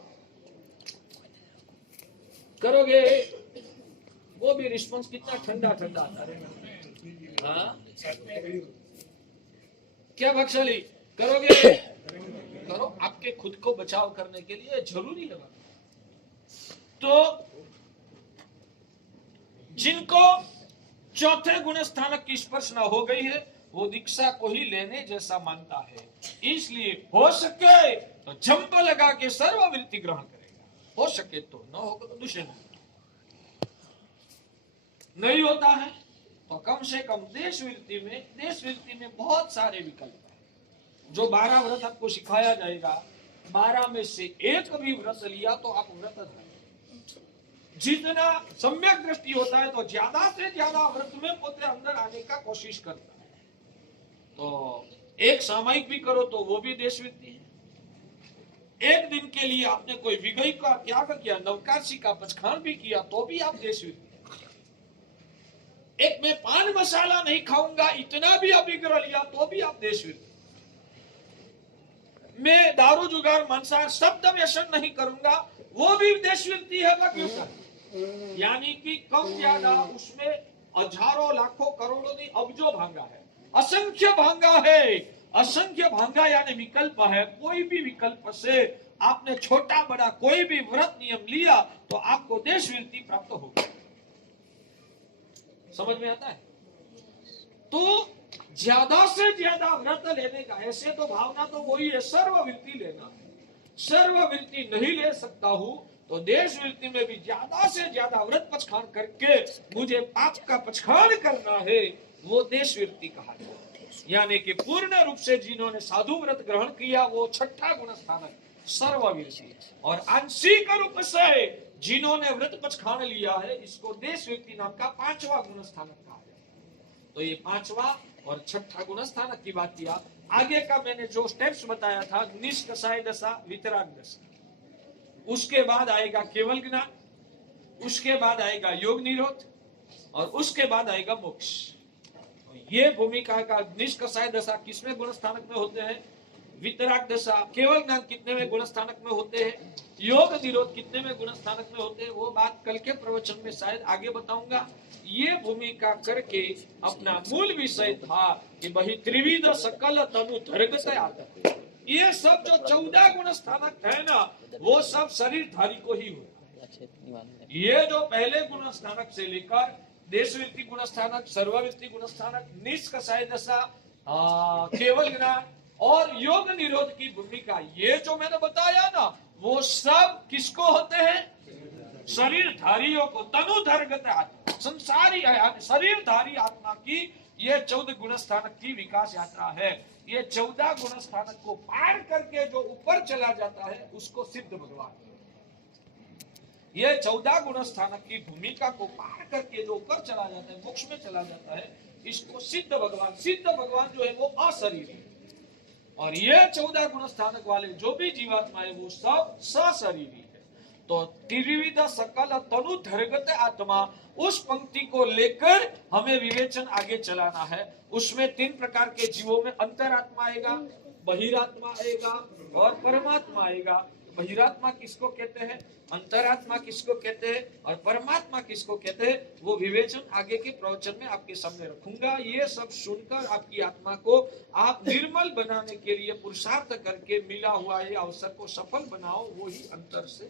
करोगे, वो भी रिस्पॉन्स कितना ठंडा ठंडा आता है। हाँ क्या भाग्यशाली, करोगे? करो, आपके खुद को बचाव करने के लिए जरूरी है। तो जिनको चौथे गुण स्थानक की स्पर्शना हो गई है, वो दीक्षा को ही लेने जैसा मानता है, इसलिए हो सके तो जंप लगा के सर्ववृत्ति ग्रहण करेगा, हो सके तो, न होगा तो दूसरे नहीं होता है तो कम से कम देश वृत्ति में बहुत सारे विकल्प है। जो 12 व्रत आपको सिखाया जाएगा, 12 में से एक भी व्रत लिया तो आप व्रत, जितना सम्यक दृष्टि होता है तो ज्यादा से ज्यादा व्रत में पोते अंदर आने का कोशिश करता है। तो एक सामयिक भी करो तो वो भी देशवृत्ति है, एक दिन के लिए आपने कोई विगई का त्याग किया, नवकाशी का पचखान भी किया तो भी आप देशवृत्ति। एक मैं पान मसाला नहीं खाऊंगा, इतना भी अभिग्रह लिया तो भी आप देशवृत्ति। मैं दारू जुगार मांसाहार शब्द व्यसन नहीं करूंगा, वो भी देशवृत्ति है। यानी कि कम ज्यादा उसमें हजारों लाखों करोड़ों नहीं, अब्जों भांगा है, असंख्य भांगा है, असंख्य भांगा यानी विकल्प है। कोई भी विकल्प से आपने छोटा बड़ा कोई भी व्रत नियम लिया तो आपको देशवृत्ति प्राप्त होगी। समझ में आता है? तो ज्यादा से ज्यादा व्रत लेने का, ऐसे तो भावना तो वही है, सर्ववृत्ति लेना है। सर्ववृत्ति नहीं ले सकता हूं तो देशवृत्ति में भी ज्यादा से ज्यादा व्रत पचखान करके मुझे पाप का पचखान करना है, वो देशवृत्ति कहा जाता है। यानी कि पूर्ण रूप से जिन्होंने साधु व्रत ग्रहण किया वो छठा गुण स्थानक सर्ववृत्ति, और आंशिक रूप से जिन्होंने व्रत पचखान लिया है, इसको देश व्यक्ति नाम का 5वां गुण स्थानक कहा है। तो ये 5वां और 6ठा गुण स्थानक की बात किया। आगे का मैंने जो स्टेप्स बताया था, निष्कषाय दशा, वितराग दशा, उसके बाद आएगा केवल ज्ञान, उसके बाद आएगा योग निरोध, और उसके बाद आएगा मोक्ष। ये भूमिका का निष्कषाय दशा किसमें गुण स्थानक में होते हैं, वितराग दशा, केवल ज्ञान कितने में गुण स्थानक में होते हैं, योग निरोध कितने में गुण स्थानक में होते हैं, वो बात कल के प्रवचन में शायद आगे बताऊंगा। ये भूमिका करके अपना मूल विषय था कि वही त्रिविध सकल तनु धर्गत आता। ये सब जो 14 गुण स्थानक है ना, वो सब शरीरधारी को ही होता है। ये जो पहले गुण स्थानक से लेकर देशवृत्ति गुण स्थानक, सर्ववृत्ति गुण स्थानक, निष्कषाय दशा, केवल ज्ञान और योग निरोध की भूमिका, ये जो मैंने बताया ना, वो सब किसको होते हैं, शरीरधारियों को, तनुधर्गत आत्मा, संसारी शरीरधारी आत्मा की ये 14 गुण स्थानक की विकास यात्रा है। ये 14 गुण स्थानक को पार करके जो ऊपर चला जाता है, उसको सिद्ध भगवान। ये 14 गुण स्थानक की भूमिका को पार करके जो ऊपर चला जाता है, मोक्ष में चला जाता है, इसको सिद्ध भगवान। सिद्ध भगवान जो है वो अशरीरी है, और ये 14 गुण स्थानक वाले जो भी जीवात्मा है वो सब सशरीरी है। तो त्रिविध सकल तनु धर्गत आत्मा, उस पंक्ति को लेकर हमें विवेचन आगे चलाना है। उसमें 3 प्रकार के जीवों में अंतरात्मा आएगा, बहिरात्मा आएगा और परमात्मा आएगा। बहिरात्मा किसको कहते हैं, अंतरात्मा किसको कहते हैं और परमात्मा किसको कहते हैं, वो विवेचन आगे के प्रवचन में आपके सामने रखूंगा। ये सब सुनकर आपकी आत्मा को आप निर्मल बनाने के लिए पुरुषार्थ करके मिला हुआ ये अवसर को सफल बनाओ, वो ही अंतर से